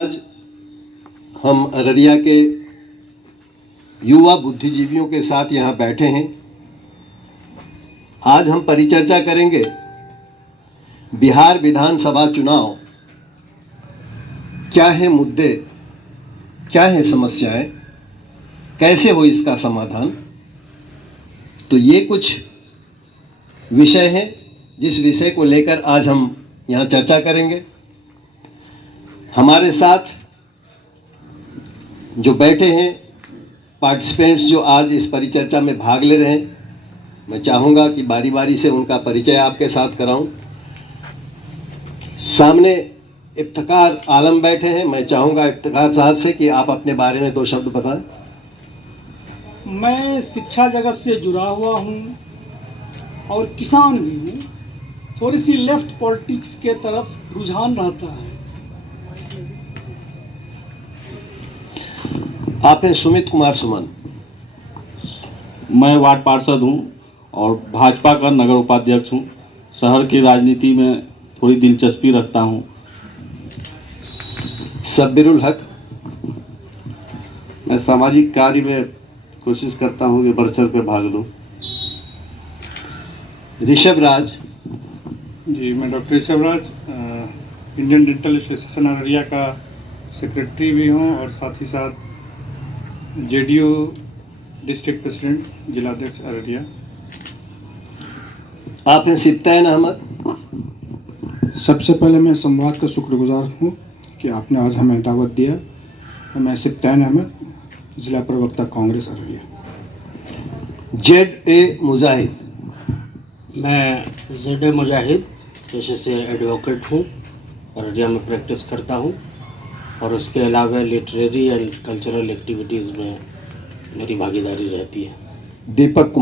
आज हम अररिया के युवा बुद्धिजीवियों के साथ यहाँ बैठे हैं। आज हम परिचर्चा करेंगे बिहार विधानसभा चुनाव, क्या है मुद्दे, क्या है समस्याएं, कैसे हो इसका समाधान। तो ये कुछ विषय हैं जिस विषय को लेकर आज हम यहाँ चर्चा करेंगे। हमारे साथ जो बैठे हैं पार्टिसिपेंट्स जो आज इस परिचर्चा में भाग ले रहे हैं, मैं चाहूँगा कि बारी बारी से उनका परिचय आपके साथ कराऊं। सामने इफ्तिखार आलम बैठे हैं। मैं चाहूँगा इफ्तिखार साहब से कि आप अपने बारे में दो शब्द बताएं। मैं शिक्षा जगत से जुड़ा हुआ हूँ और किसान भी हूँ। थोड़ी सी लेफ्ट पॉलिटिक्स के तरफ रुझान रहता है। आप हैं सुमित कुमार सुमन। मैं वार्ड पार्षद हूं और भाजपा का नगर उपाध्यक्ष हूं। शहर की राजनीति में थोड़ी दिलचस्पी रखता हूं। शब्बीरुल हक। मैं सामाजिक कार्य में कोशिश करता हूं कि बढ़ चढ़ कर भाग लूं। ऋषभ राज। जी, मैं डॉक्टर ऋषभ राज इंडियन डेंटल एसोसिएशन अररिया का सेक्रेटरी भी हूं और साथ ही साथ जेडीयू डिस्ट्रिक्ट प्रेसिडेंट जिलाध्यक्ष अररिया। आप हैं सिप्तैन अहमद। सबसे पहले मैं संवाद का शुक्रगुजार हूँ कि आपने आज हमें दावत दिया। मैं सिप्तैन अहमद, जिला प्रवक्ता कांग्रेस अररिया। जेड.ए. मुजाहिद। मैं जेड.ए. मुजाहिद पेशे से एडवोकेट हूँ, अररिया में प्रैक्टिस करता हूँ और उसके अलावा लिटरेरी एंड कल्चरल एक्टिविटीज़ में मेरी भागीदारी रहती है। दीपक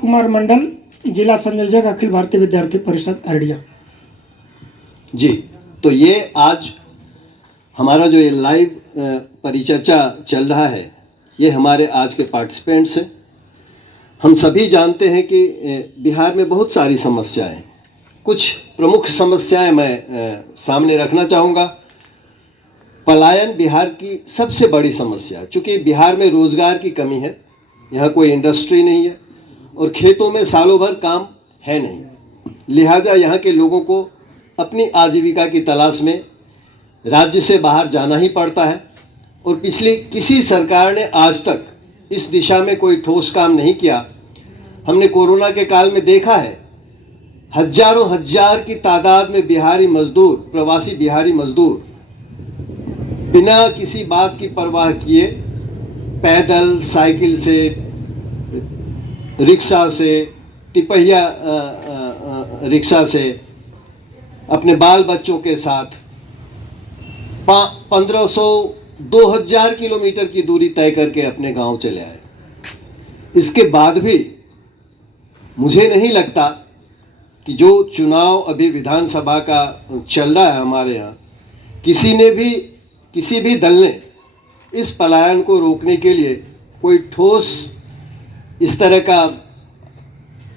कुमार मंडल, जिला संयोजक अखिल भारतीय विद्यार्थी परिषद अररिया। जी, तो ये आज हमारा जो ये लाइव परिचर्चा चल रहा है, ये हमारे आज के पार्टिसिपेंट्स हैं। हम सभी जानते हैं कि बिहार में बहुत सारी समस्याएं हैं। कुछ प्रमुख समस्याएं मैं सामने रखना चाहूँगा। पलायन बिहार की सबसे बड़ी समस्या है। चूँकि बिहार में रोज़गार की कमी है, यहाँ कोई इंडस्ट्री नहीं है और खेतों में सालों भर काम है नहीं, लिहाजा यहाँ के लोगों को अपनी आजीविका की तलाश में राज्य से बाहर जाना ही पड़ता है। और पिछली किसी सरकार ने आज तक इस दिशा में कोई ठोस काम नहीं किया। हमने कोरोना के काल में देखा है, हजारों हजार की तादाद में बिहारी मजदूर, प्रवासी बिहारी मजदूर बिना किसी बात की परवाह किए पैदल, साइकिल से, रिक्शा से, तिपहिया रिक्शा से अपने बाल बच्चों के साथ 1500-2000 किलोमीटर की दूरी तय करके अपने गांव चले आए। इसके बाद भी मुझे नहीं लगता कि जो चुनाव अभी विधानसभा का चल रहा है हमारे यहाँ, किसी भी दल ने इस पलायन को रोकने के लिए कोई ठोस इस तरह का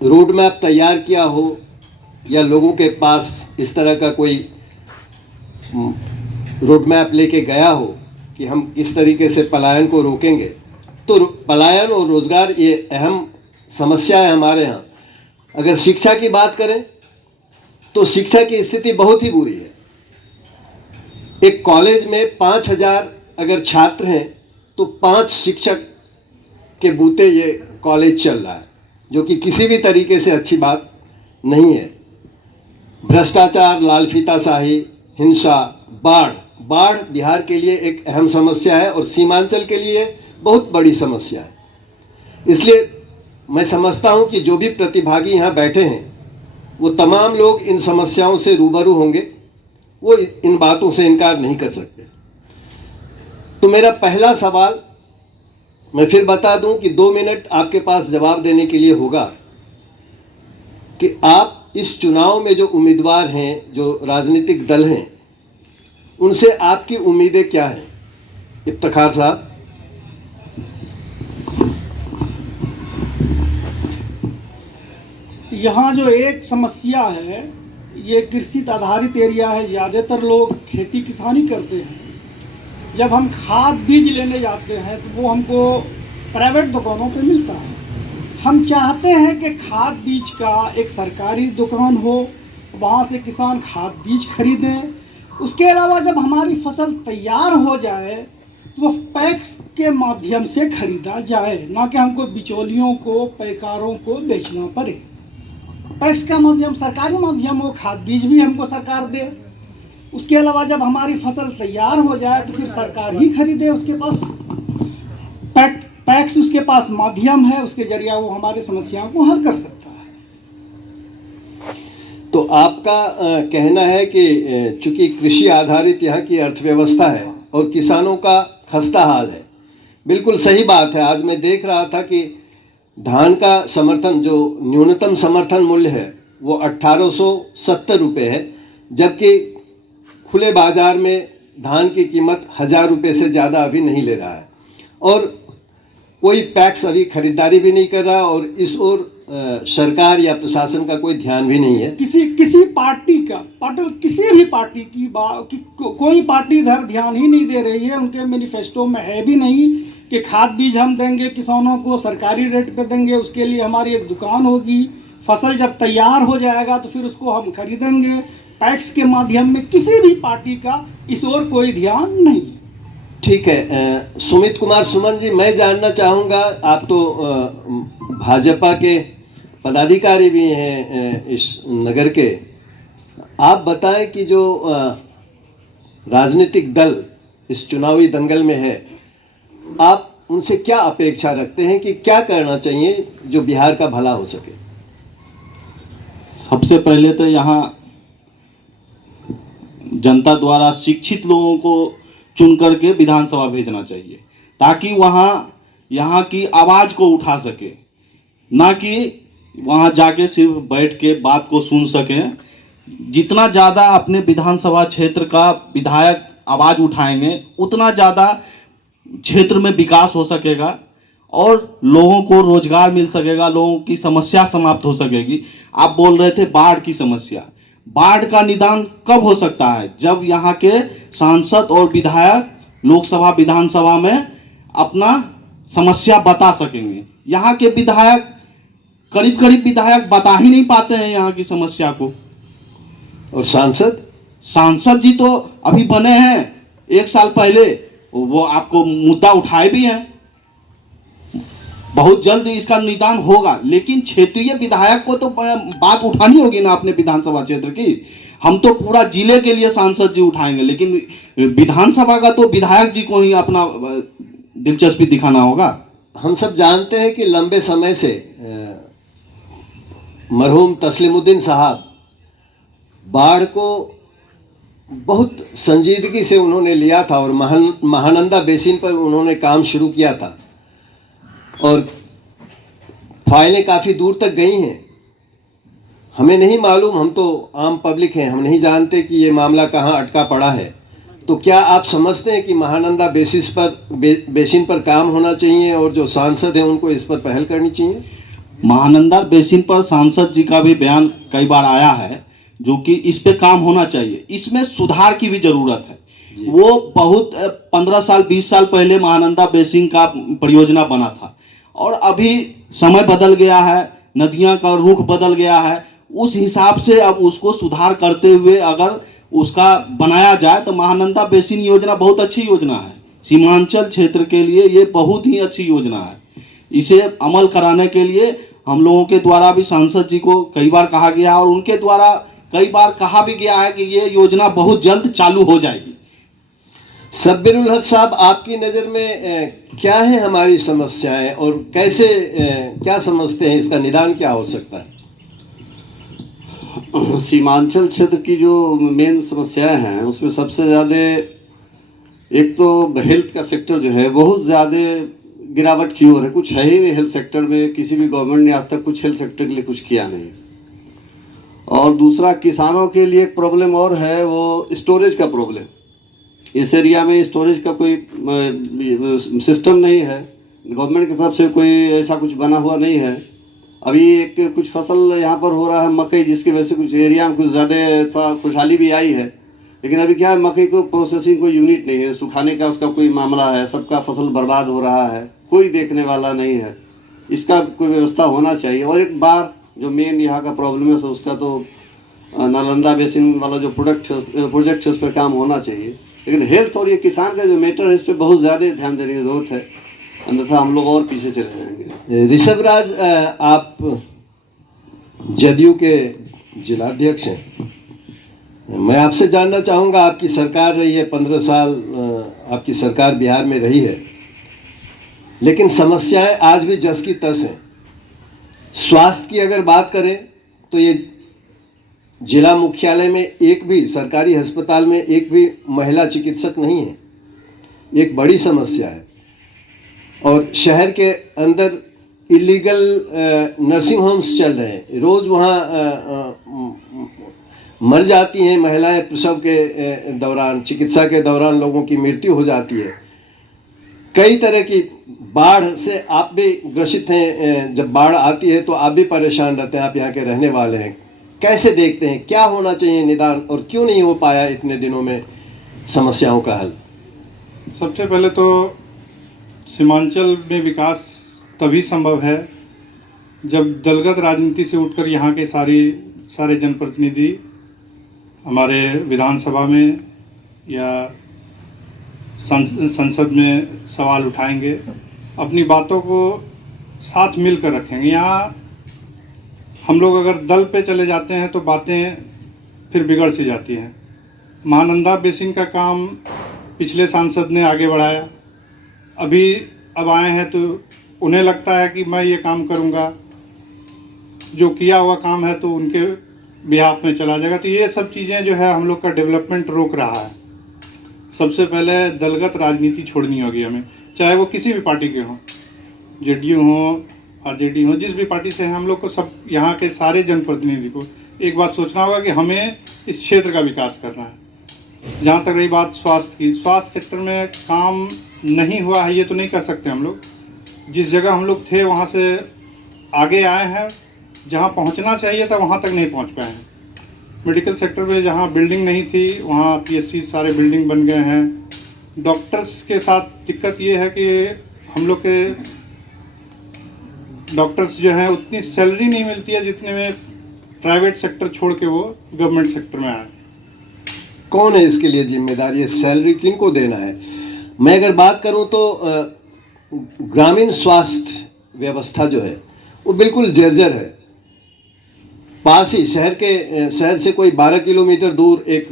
रोड मैप तैयार किया हो या लोगों के पास इस तरह का कोई रोड मैप लेके गया हो कि हम किस तरीके से पलायन को रोकेंगे। तो पलायन और रोजगार ये अहम समस्या है हमारे यहाँ। अगर शिक्षा की बात करें तो शिक्षा की स्थिति बहुत ही बुरी है। एक कॉलेज में 5000 अगर छात्र हैं तो 5 शिक्षक के बूते ये कॉलेज चल रहा है, जो कि किसी भी तरीके से अच्छी बात नहीं है। भ्रष्टाचार, लाल फीताशाही, हिंसा, बाढ़ बिहार के लिए एक अहम समस्या है और सीमांचल के लिए बहुत बड़ी समस्या है। इसलिए मैं समझता हूं कि जो भी प्रतिभागी यहाँ बैठे हैं वो तमाम लोग इन समस्याओं से रूबरू होंगे, वो इन बातों से इनकार नहीं कर सकते। तो मेरा पहला सवाल मैं फिर बता दूं कि 2 मिनट आपके पास जवाब देने के लिए होगा कि आप इस चुनाव में जो उम्मीदवार हैं, जो राजनीतिक दल हैं, उनसे आपकी उम्मीदें क्या हैं। इफ्तिखार साहब। यहाँ जो एक समस्या है ये कृषि आधारित एरिया है, ज़्यादातर लोग खेती किसानी करते हैं। जब हम खाद बीज लेने जाते हैं तो वो हमको प्राइवेट दुकानों पे मिलता है। हम चाहते हैं कि खाद बीज का एक सरकारी दुकान हो, वहाँ से किसान खाद बीज खरीदें। उसके अलावा जब हमारी फसल तैयार हो जाए तो वो पैक्स के माध्यम से खरीदा जाए, ना कि हमको बिचौलियों को, पैकारों को बेचना पड़े। पैक्स का माध्यम सरकारी माध्यम हो, खाद बीज भी हमको सरकार दे। उसके अलावा जब हमारी फसल तैयार हो जाए तो फिर सरकार ही खरीदे। उसके पास पैक्स उसके पास माध्यम है, उसके जरिए वो हमारी समस्याओं को हल कर सकता है। तो आपका कहना है कि चूंकि कृषि आधारित यहाँ की अर्थव्यवस्था है और किसानों का खस्ता हाल है, बिल्कुल सही बात है। आज मैं देख रहा था कि धान का समर्थन, जो न्यूनतम समर्थन मूल्य है, वो 1870 रुपये है, जबकि खुले बाजार में धान की कीमत 1000 रुपये से ज़्यादा अभी नहीं ले रहा है और कोई पैक्स अभी खरीदारी भी नहीं कर रहा और इस ओर सरकार या प्रशासन का कोई ध्यान भी नहीं है। किसी पार्टी का किसी भी पार्टी की कोई पार्टी इधर ध्यान ही नहीं दे रही है। उनके मैनिफेस्टो में है भी नहीं कि खाद बीज हम देंगे किसानों को, सरकारी रेट पे देंगे, उसके लिए हमारी एक दुकान होगी, फसल जब तैयार हो जाएगा तो फिर उसको हम खरीदेंगे। पैक्स के माध्यम में किसी भी पार्टी का इस ओर कोई ध्यान नहीं। ठीक है, सुमित कुमार सुमन जी, मैं जानना चाहूँगा, आप तो भाजपा के पदाधिकारी भी हैं इस नगर के, आप बताएं कि जो राजनीतिक दल इस चुनावी दंगल में है, आप उनसे क्या अपेक्षा रखते हैं कि क्या करना चाहिए जो बिहार का भला हो सके? सबसे पहले तो यहाँ जनता द्वारा शिक्षित लोगों को चुन करके विधानसभा भेजना चाहिए ताकि वहाँ यहाँ की आवाज़ को उठा सके, ना कि वहाँ जाके सिर्फ बैठ के बात को सुन सकें। जितना ज़्यादा अपने विधानसभा क्षेत्र का विधायक आवाज़ उठाएंगे उतना ज़्यादा क्षेत्र में विकास हो सकेगा और लोगों को रोजगार मिल सकेगा, लोगों की समस्या समाप्त हो सकेगी। आप बोल रहे थे बाढ़ की समस्या, बाढ़ का निदान कब हो सकता है? जब यहाँ के सांसद और विधायक लोकसभा विधानसभा में अपना समस्या बता सकेंगे। यहाँ के विधायक करीब विधायक बता ही नहीं पाते हैं यहाँ की समस्या को। और सांसद जी तो अभी बने हैं 1 साल पहले, वो आपको मुद्दा उठाए भी हैं। बहुत जल्द इसका निदान होगा, लेकिन क्षेत्रीय विधायक को तो बात उठानी होगी ना अपने विधानसभा क्षेत्र की। हम तो पूरा जिले के लिए सांसद जी उठाएंगे, लेकिन विधानसभा का तो विधायक जी को ही अपना दिलचस्पी दिखाना होगा। हम सब जानते हैं कि लंबे समय से मरहूम तस्लीमुद्दीन साहब बाढ़ को बहुत संजीदगी से उन्होंने लिया था और महानंदा बेसिन पर उन्होंने काम शुरू किया था और फाइलें काफ़ी दूर तक गई हैं। हमें नहीं मालूम, हम तो आम पब्लिक हैं, हम नहीं जानते कि ये मामला कहाँ अटका पड़ा है। तो क्या आप समझते हैं कि महानंदा बेसिन पर काम होना चाहिए और जो सांसद हैं उनको इस पर पहल करनी चाहिए? महानंदा बेसिन पर सांसद जी का भी बयान कई बार आया है जो कि इस पे काम होना चाहिए। इसमें सुधार की भी जरूरत है। वो बहुत 15 साल 20 साल पहले महानंदा बेसिन का परियोजना बना था और अभी समय बदल गया है, नदियां का रुख बदल गया है। उस हिसाब से अब उसको सुधार करते हुए अगर उसका बनाया जाए तो महानंदा बेसिन योजना बहुत अच्छी योजना है। सीमांचल क्षेत्र के लिए ये बहुत ही अच्छी योजना है। इसे अमल कराने के लिए हम लोगों के द्वारा भी सांसद जी को कई बार कहा गया और उनके द्वारा कई बार कहा भी गया है कि ये योजना बहुत जल्द चालू हो जाएगी। शब्बीरुल हक साहब, आपकी नज़र में क्या है हमारी समस्याएं और कैसे क्या समझते हैं इसका निदान क्या हो सकता है? सीमांचल क्षेत्र की जो मेन समस्याएं हैं उसमें सबसे ज़्यादा एक तो हेल्थ का सेक्टर जो है बहुत ज़्यादा गिरावट की ओर है। कुछ है ही नहीं हेल्थ सेक्टर में, किसी भी गवर्नमेंट ने आज तक कुछ हेल्थ सेक्टर के लिए कुछ किया नहीं। और दूसरा किसानों के लिए एक प्रॉब्लम और है, वो स्टोरेज का प्रॉब्लम। इस एरिया में स्टोरेज का कोई सिस्टम नहीं है, गवर्नमेंट की तरफ से कोई ऐसा कुछ बना हुआ नहीं है। अभी एक कुछ फसल यहाँ पर हो रहा है मकई, जिसकी वजह से कुछ एरिया में कुछ ज़्यादा थोड़ा खुशहाली भी आई है। लेकिन अभी क्या है, मकई को प्रोसेसिंग कोई यूनिट नहीं है, सुखाने का उसका कोई मामला है, सबका फसल बर्बाद हो रहा है, कोई देखने वाला नहीं है। इसका कोई व्यवस्था होना चाहिए। और एक बार जो मेन यहाँ का प्रॉब्लम है उसका तो नालंदा बेसिन वाला जो प्रोजेक्ट है उस पर काम होना चाहिए। लेकिन हेल्थ और ये किसान का जो मैटर है इस पर बहुत ज़्यादा ध्यान देने की जरूरत है, अन्यथा हम लोग और पीछे चले जाएंगे। ऋषभराज, आप जदयू के जिलाध्यक्ष हैं। मैं आपसे जानना चाहूँगा, आपकी सरकार रही है 15 साल, आपकी सरकार बिहार में रही है, लेकिन समस्याएं आज भी जस की तस हैं। स्वास्थ्य की अगर बात करें तो ये जिला मुख्यालय में एक भी सरकारी अस्पताल में एक भी महिला चिकित्सक नहीं है, एक बड़ी समस्या है। और शहर के अंदर इलीगल नर्सिंग होम्स चल रहे हैं, रोज़ वहाँ मर जाती हैं महिलाएं, प्रसव के दौरान, चिकित्सा के दौरान लोगों की मृत्यु हो जाती है। कई तरह की बाढ़ से आप भी ग्रसित हैं, जब बाढ़ आती है तो आप भी परेशान रहते हैं, आप यहाँ के रहने वाले हैं। कैसे देखते हैं, क्या होना चाहिए निदान, और क्यों नहीं हो पाया इतने दिनों में समस्याओं का हल? सबसे पहले तो सीमांचल में विकास तभी संभव है जब दलगत राजनीति से उठकर यहाँ के सारे जनप्रतिनिधि हमारे विधानसभा में या संसद में सवाल उठाएंगे, अपनी बातों को साथ मिलकर रखेंगे। यहाँ हम लोग अगर दल पे चले जाते हैं तो बातें फिर बिगड़ सी जाती हैं। महानंदा बेसिन का काम पिछले सांसद ने आगे बढ़ाया, अब आए हैं तो उन्हें लगता है कि मैं ये काम करूँगा, जो किया हुआ काम है तो उनके बिहाफ में चला जाएगा। तो ये सब चीज़ें जो है हम लोग का डेवलपमेंट रोक रहा है। सबसे पहले दलगत राजनीति छोड़नी होगी हमें, चाहे वो किसी भी पार्टी के हों, जेडीयू हो, आरजेडी हो, जिस भी पार्टी से हैं। हम लोग को सब यहाँ के सारे जनप्रतिनिधि को एक बात सोचना होगा कि हमें इस क्षेत्र का विकास करना है। जहाँ तक रही बात स्वास्थ्य की, स्वास्थ्य सेक्टर में काम नहीं हुआ है ये तो नहीं कर सकते हम लोग। जिस जगह हम लोग थे वहाँ से आगे आए हैं, जहाँ पहुँचना चाहिए था वहाँ तक नहीं पहुँच पाए हैं। मेडिकल सेक्टर में जहाँ बिल्डिंग नहीं थी वहाँ पीएससी सारे बिल्डिंग बन गए हैं। डॉक्टर्स के साथ दिक्कत ये है कि हम लोग के डॉक्टर्स जो हैं उतनी सैलरी नहीं मिलती है जितने में प्राइवेट सेक्टर छोड़ के वो गवर्नमेंट सेक्टर में आए। कौन है इसके लिए जिम्मेदार, ये सैलरी किनको देना है? मैं अगर बात करूं तो ग्रामीण स्वास्थ्य व्यवस्था जो है वो बिल्कुल जर्जर है। पास ही शहर से कोई 12 किलोमीटर दूर एक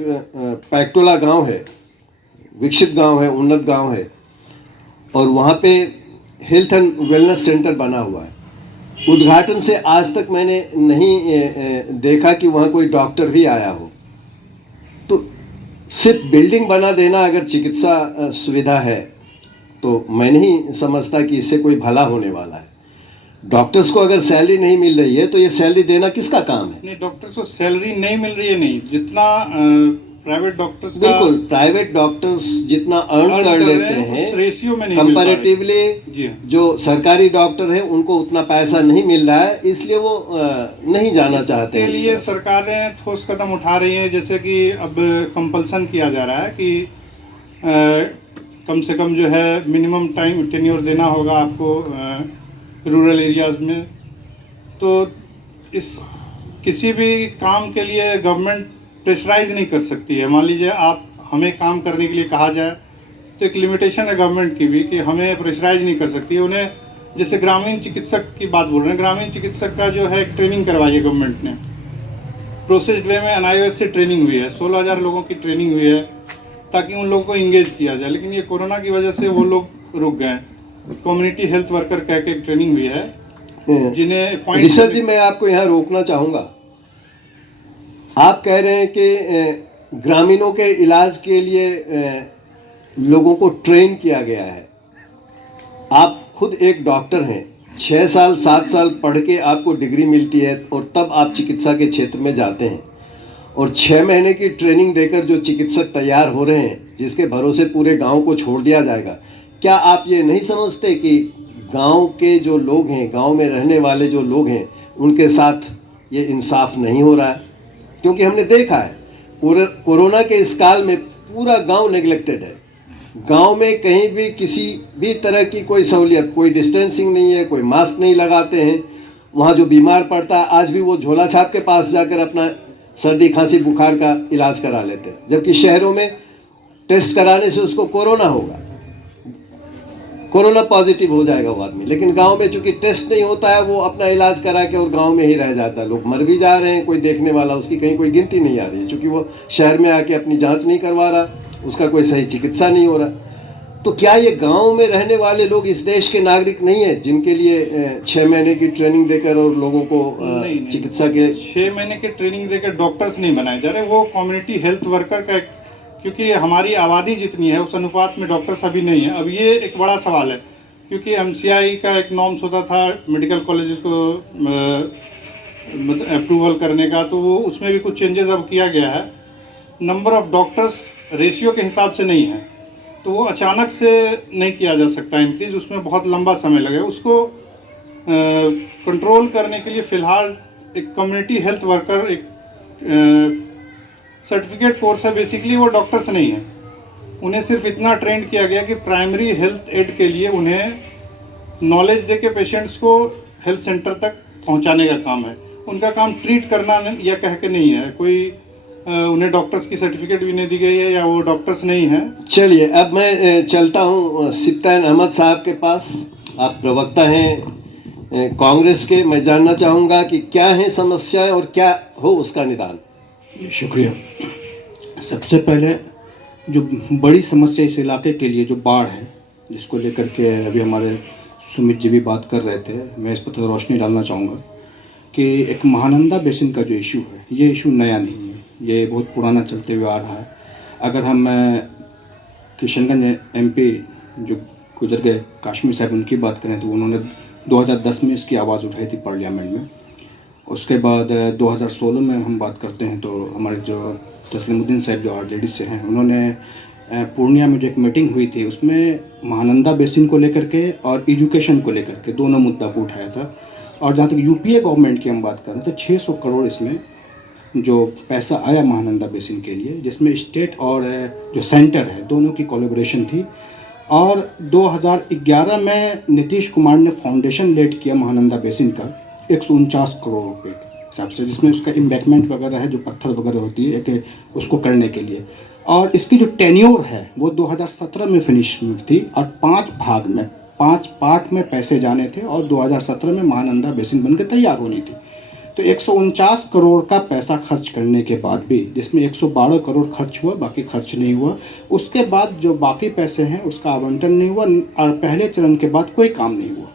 पैक्टोला गांव है, विकसित गांव है, उन्नत गांव है, और वहाँ पे हेल्थ एंड वेलनेस सेंटर बना हुआ है। उद्घाटन से आज तक मैंने नहीं देखा कि वहाँ कोई डॉक्टर भी आया हो। तो सिर्फ बिल्डिंग बना देना अगर चिकित्सा सुविधा है तो मैं नहीं समझता कि इससे कोई भला होने वाला है। डॉक्टर्स को अगर सैलरी नहीं मिल रही है तो ये सैलरी देना किसका काम है? नहीं, डॉक्टर्स को सैलरी नहीं मिल रही है, नहीं, जितना प्राइवेट डॉक्टर्स बिल्कुल, प्राइवेट डॉक्टर्स जितना अर्न कर लेते हैं रेशियो में नहीं कंपैरेटिवली जो सरकारी डॉक्टर हैं उनको उतना पैसा नहीं मिल रहा है, इसलिए वो नहीं जाना चाहते हैं। इसके लिए सरकारें ठोस कदम उठा रही हैं, जैसे कि अब कंपल्सन किया जा रहा है कि कम से कम जो है मिनिमम टाइम टेन्योर देना होगा आपको रूरल एरियाज में। तो इस किसी भी काम के लिए गवर्नमेंट प्रेशराइज नहीं कर सकती है। मान लीजिए आप हमें काम करने के लिए कहा जाए तो एक लिमिटेशन है गवर्नमेंट की भी कि हमें प्रेशराइज नहीं कर सकती है। उन्हें जैसे ग्रामीण चिकित्सक की बात बोल रहे हैं, ग्रामीण चिकित्सक का जो है एक ट्रेनिंग करवाई है गवर्नमेंट ने, प्रोसेस्ड वे में NIOS से ट्रेनिंग हुई है, 16,000 लोगों की ट्रेनिंग हुई है ताकि उन लोगों को इंगेज किया जाए। लेकिन ये कोरोना की वजह से वो लोग रुक गए। कम्युनिटी हेल्थ वर्कर कह के ट्रेनिंग हुई है जिन्हें ऋषभ जी, मैं आपको यहाँ रोकना चाहूँगा। आप कह रहे हैं कि ग्रामीणों के इलाज के लिए लोगों को ट्रेन किया गया है। आप खुद एक डॉक्टर हैं, 6 साल 7 साल पढ़ के आपको डिग्री मिलती है और तब आप चिकित्सा के क्षेत्र में जाते हैं, और 6 महीने की ट्रेनिंग देकर जो चिकित्सक तैयार हो रहे हैं जिसके भरोसे पूरे गांव को छोड़ दिया जाएगा। क्या आप ये नहीं समझते कि गांव के जो लोग हैं, गांव में रहने वाले जो लोग हैं, उनके साथ ये इंसाफ नहीं हो रहा है, क्योंकि हमने देखा है कोरोना के इस काल में पूरा गांव नेग्लेक्टेड है। गांव में कहीं भी किसी भी तरह की कोई सहूलियत, कोई डिस्टेंसिंग नहीं है, कोई मास्क नहीं लगाते हैं। वहाँ जो बीमार पड़ता है आज भी वो झोला छाप के पास जाकर अपना सर्दी खांसी बुखार का इलाज करा लेते हैं, जबकि शहरों में टेस्ट कराने से उसको कोरोना होगा, कोरोना पॉजिटिव हो जाएगा वो आदमी। लेकिन गांव में चूंकि टेस्ट नहीं होता है, वो अपना इलाज करा के और गांव में ही रह जाता है। लोग मर भी जा रहे हैं, कोई देखने वाला उसकी कहीं कोई गिनती नहीं आ रही है, चूंकि वो शहर में आके अपनी जांच नहीं करवा रहा, उसका कोई सही चिकित्सा नहीं हो रहा। तो क्या ये गांव में रहने वाले लोग इस देश के नागरिक नहीं है, जिनके लिए 6 महीने की ट्रेनिंग देकर और लोगों को नहीं। चिकित्सा के 6 महीने की ट्रेनिंग देकर डॉक्टर्स नहीं बनाए जा रहे, वो कम्युनिटी हेल्थ वर्कर का क्योंकि हमारी आबादी जितनी है उस अनुपात में डॉक्टर्स अभी नहीं है। अब ये एक बड़ा सवाल है, क्योंकि एमसीआई का एक नॉर्म्स होता था मेडिकल कॉलेजेस को अप्रूवल करने का, तो वो उसमें भी कुछ चेंजेस अब किया गया है। नंबर ऑफ डॉक्टर्स रेशियो के हिसाब से नहीं है, तो वो अचानक से नहीं किया जा सकता इंक्रीज, उसमें बहुत लंबा समय लगेगा। उसको कंट्रोल करने के लिए फ़िलहाल एक कम्युनिटी हेल्थ वर्कर एक सर्टिफिकेट कोर्स है, बेसिकली वो डॉक्टर्स नहीं है। उन्हें सिर्फ इतना ट्रेंड किया गया कि प्राइमरी हेल्थ एड के लिए उन्हें नॉलेज दे के पेशेंट्स को हेल्थ सेंटर तक पहुंचाने का काम है। उनका काम ट्रीट करना या कह के नहीं है। कोई उन्हें डॉक्टर्स की सर्टिफिकेट भी नहीं दी गई है या वो डॉक्टर्स नहीं हैं। चलिए अब मैं चलता हूँ सिप्तान अहमद साहब के पास। आप प्रवक्ता हैं कांग्रेस के। मैं जानना चाहूँगा कि क्या है समस्याएं और क्या हो उसका निदान। शुक्रिया। सबसे पहले जो बड़ी समस्या इस इलाके के लिए जो बाढ़ है, जिसको लेकर के अभी हमारे सुमित जी भी बात कर रहे थे, मैं इस पर थोड़ा रोशनी डालना चाहूँगा कि एक महानंदा बेसिन का जो इशू है, ये इशू नया नहीं है, ये बहुत पुराना चलते हुए आ रहा है। अगर हम किशनगंज एमपी जो गुजर गए काश्मीर साहब, उनकी बात करें तो उन्होंने 2010 में इसकी आवाज़ उठाई थी पार्लियामेंट में। उसके बाद 2016 में हम बात करते हैं तो हमारे जो तस्लीमुद्दीन साहब जो आरजेडी से हैं, उन्होंने पूर्णिया में जो एक मीटिंग हुई थी उसमें महानंदा बेसिन को लेकर के और एजुकेशन को लेकर के दोनों मुद्दा को उठाया था। और जहाँ तक यूपीए गवर्नमेंट की हम बात करें तो 600 करोड़ इसमें जो पैसा आया महानंदा बेसिन के लिए, जिसमें स्टेट और जो सेंटर है दोनों की कोलैबोरेशन थी। और 2011 में नीतीश कुमार ने फाउंडेशन लेड किया महानंदा बेसिन का 149 करोड़ रुपए के हिसाब से, जिसमें उसका इम्बैकमेंट वगैरह है, जो पत्थर वगैरह होती है कि उसको करने के लिए। और इसकी जो टेन्योर है वो 2017 में फिनिश थी और 5 पार्ट में पैसे जाने थे और 2017 में महानंदा बेसिन बनकर तैयार होनी थी। तो 149 करोड़ का पैसा खर्च करने के बाद भी, जिसमें 112 करोड़ खर्च हुआ, बाकी खर्च नहीं हुआ। उसके बाद जो बाकी पैसे हैं उसका आवंटन नहीं हुआ और पहले चरण के बाद कोई काम नहीं हुआ।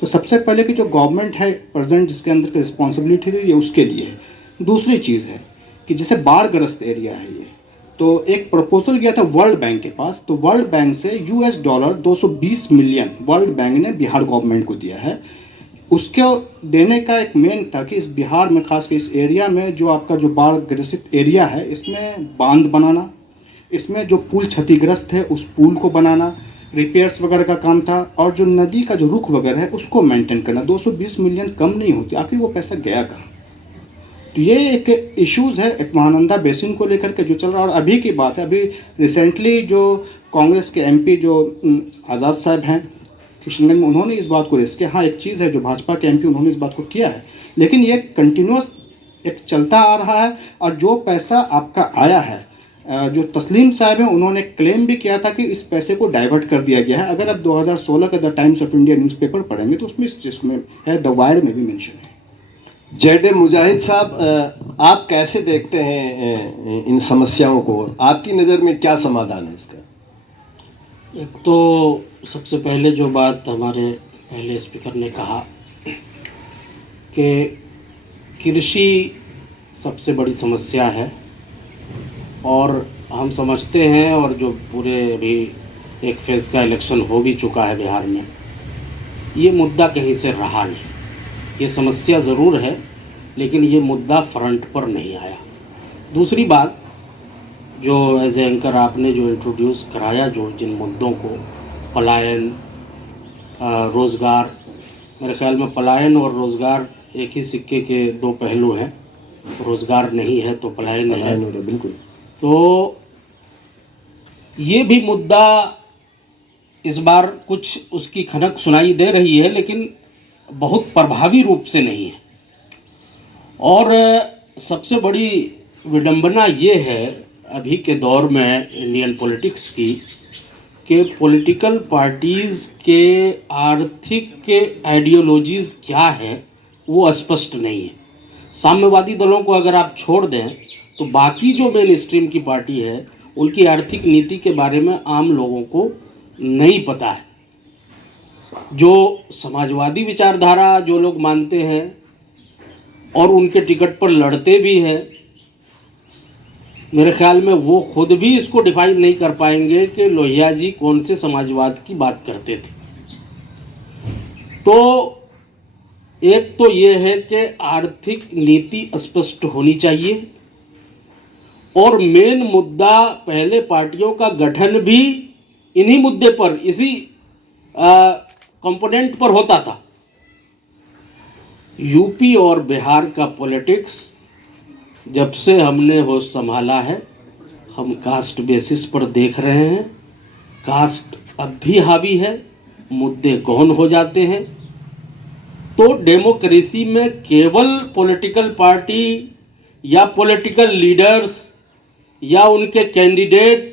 तो सबसे पहले कि जो गवर्नमेंट है प्रेजेंट, जिसके अंदर रिस्पॉन्सिबिलिटी है, ये उसके लिए है। दूसरी चीज़ है कि जैसे बाढ़ग्रस्त एरिया है ये, तो एक प्रपोजल गया था वर्ल्ड बैंक के पास, तो वर्ल्ड बैंक से $220 मिलियन वर्ल्ड बैंक ने बिहार गवर्नमेंट को दिया है। उसके देने का एक मेन था कि इस बिहार में, खासकर इस एरिया में जो आपका जो बाढ़ ग्रसित एरिया है, इसमें बांध बनाना, इसमें जो पुल क्षतिग्रस्त है उस पुल को बनाना, रिपेयर्स वगैरह का काम था, और जो नदी का जो रुख वगैरह है उसको मेंटेन करना। 220 मिलियन कम नहीं होती, आखिर वो पैसा गया कहाँ? तो ये एक इश्यूज़ है एक महानंदा बेसिन को लेकर के जो चल रहा है। और अभी की बात है, अभी रिसेंटली जो कांग्रेस के एमपी जो आज़ाद साहब हैं किशनगंज में, उन्होंने इस बात को रेस किया। हाँ, एक चीज़ है जो भाजपा के एमपी उन्होंने इस बात को किया है, लेकिन ये कंटिन्यूस एक चलता आ रहा है। और जो पैसा आपका आया है, जो तस्लीम साहब हैं उन्होंने क्लेम भी किया था कि इस पैसे को डाइवर्ट कर दिया गया है। अगर आप 2016 का the times of India newspaper पढ़ेंगे तो उसमें इस चीज़ में है, द वायर में भी मेंशन है। जेड मुजाहिद साहब, आप कैसे देखते हैं इन समस्याओं को? आपकी नज़र में क्या समाधान है इसका? एक तो सबसे पहले जो बात हमारे पहले स्पीकर ने कहा कि कृषि सबसे बड़ी समस्या है, और हम समझते हैं, और जो पूरे अभी एक फेज़ का इलेक्शन हो भी चुका है बिहार में, ये मुद्दा कहीं से रहा नहीं। ये समस्या ज़रूर है लेकिन ये मुद्दा फ्रंट पर नहीं आया। दूसरी बात, जो एज ए एंकर आपने जो इंट्रोड्यूस कराया, जो जिन मुद्दों को, पलायन, रोज़गार, मेरे ख्याल में पलायन और रोज़गार एक ही सिक्के के दो पहलू हैं, रोजगार नहीं है तो पलायन है। बिल्कुल। तो ये भी मुद्दा इस बार कुछ उसकी खनक सुनाई दे रही है, लेकिन बहुत प्रभावी रूप से नहीं है। और सबसे बड़ी विडंबना ये है अभी के दौर में इंडियन पॉलिटिक्स की कि पॉलिटिकल पार्टीज़ के आर्थिक आइडियोलॉजीज़ क्या है वो स्पष्ट नहीं है। साम्यवादी दलों को अगर आप छोड़ दें तो बाकी जो मेन स्ट्रीम की पार्टी है उनकी आर्थिक नीति के बारे में आम लोगों को नहीं पता है। जो समाजवादी विचारधारा जो लोग मानते हैं और उनके टिकट पर लड़ते भी हैं, मेरे ख्याल में वो खुद भी इसको डिफाइन नहीं कर पाएंगे कि लोहिया जी कौन से समाजवाद की बात करते थे। तो एक तो ये है कि आर्थिक नीति स्पष्ट होनी चाहिए, और मेन मुद्दा पहले पार्टियों का गठन भी इन्हीं मुद्दे पर, इसी कंपोनेंट पर होता था। यूपी और बिहार का पॉलिटिक्स जब से हमने होश संभाला है, हम कास्ट बेसिस पर देख रहे हैं। कास्ट अब भी हावी है, मुद्दे गौन हो जाते हैं। तो डेमोक्रेसी में केवल पॉलिटिकल पार्टी या पॉलिटिकल लीडर्स या उनके कैंडिडेट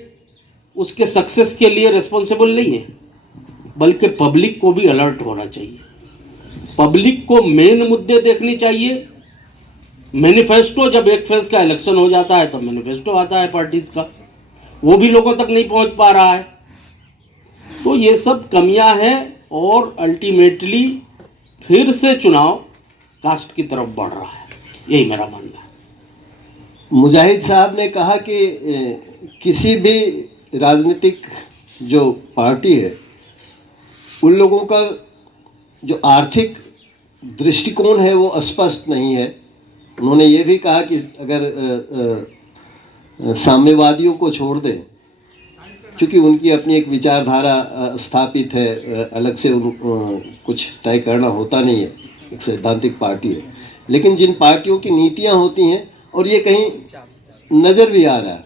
उसके सक्सेस के लिए रिस्पॉन्सिबल नहीं है, बल्कि पब्लिक को भी अलर्ट होना चाहिए। पब्लिक को मेन मुद्दे देखने चाहिए। मैनिफेस्टो, जब एक फेज का इलेक्शन हो जाता है तब मैनिफेस्टो आता है पार्टीज का, वो भी लोगों तक नहीं पहुंच पा रहा है। तो ये सब कमियां हैं और अल्टीमेटली फिर से चुनाव कास्ट की तरफ बढ़ रहा है, यही मेरा मानना है। मुजाहिद साहब ने कहा कि किसी भी राजनीतिक जो पार्टी है उन लोगों का जो आर्थिक दृष्टिकोण है वो स्पष्ट नहीं है। उन्होंने ये भी कहा कि अगर साम्यवादियों को छोड़ दें, क्योंकि उनकी अपनी एक विचारधारा स्थापित है, अलग से कुछ तय करना होता नहीं है, एक सैद्धांतिक पार्टी है, लेकिन जिन पार्टियों की नीतियां होती हैं और ये कहीं नज़र भी आ रहा है।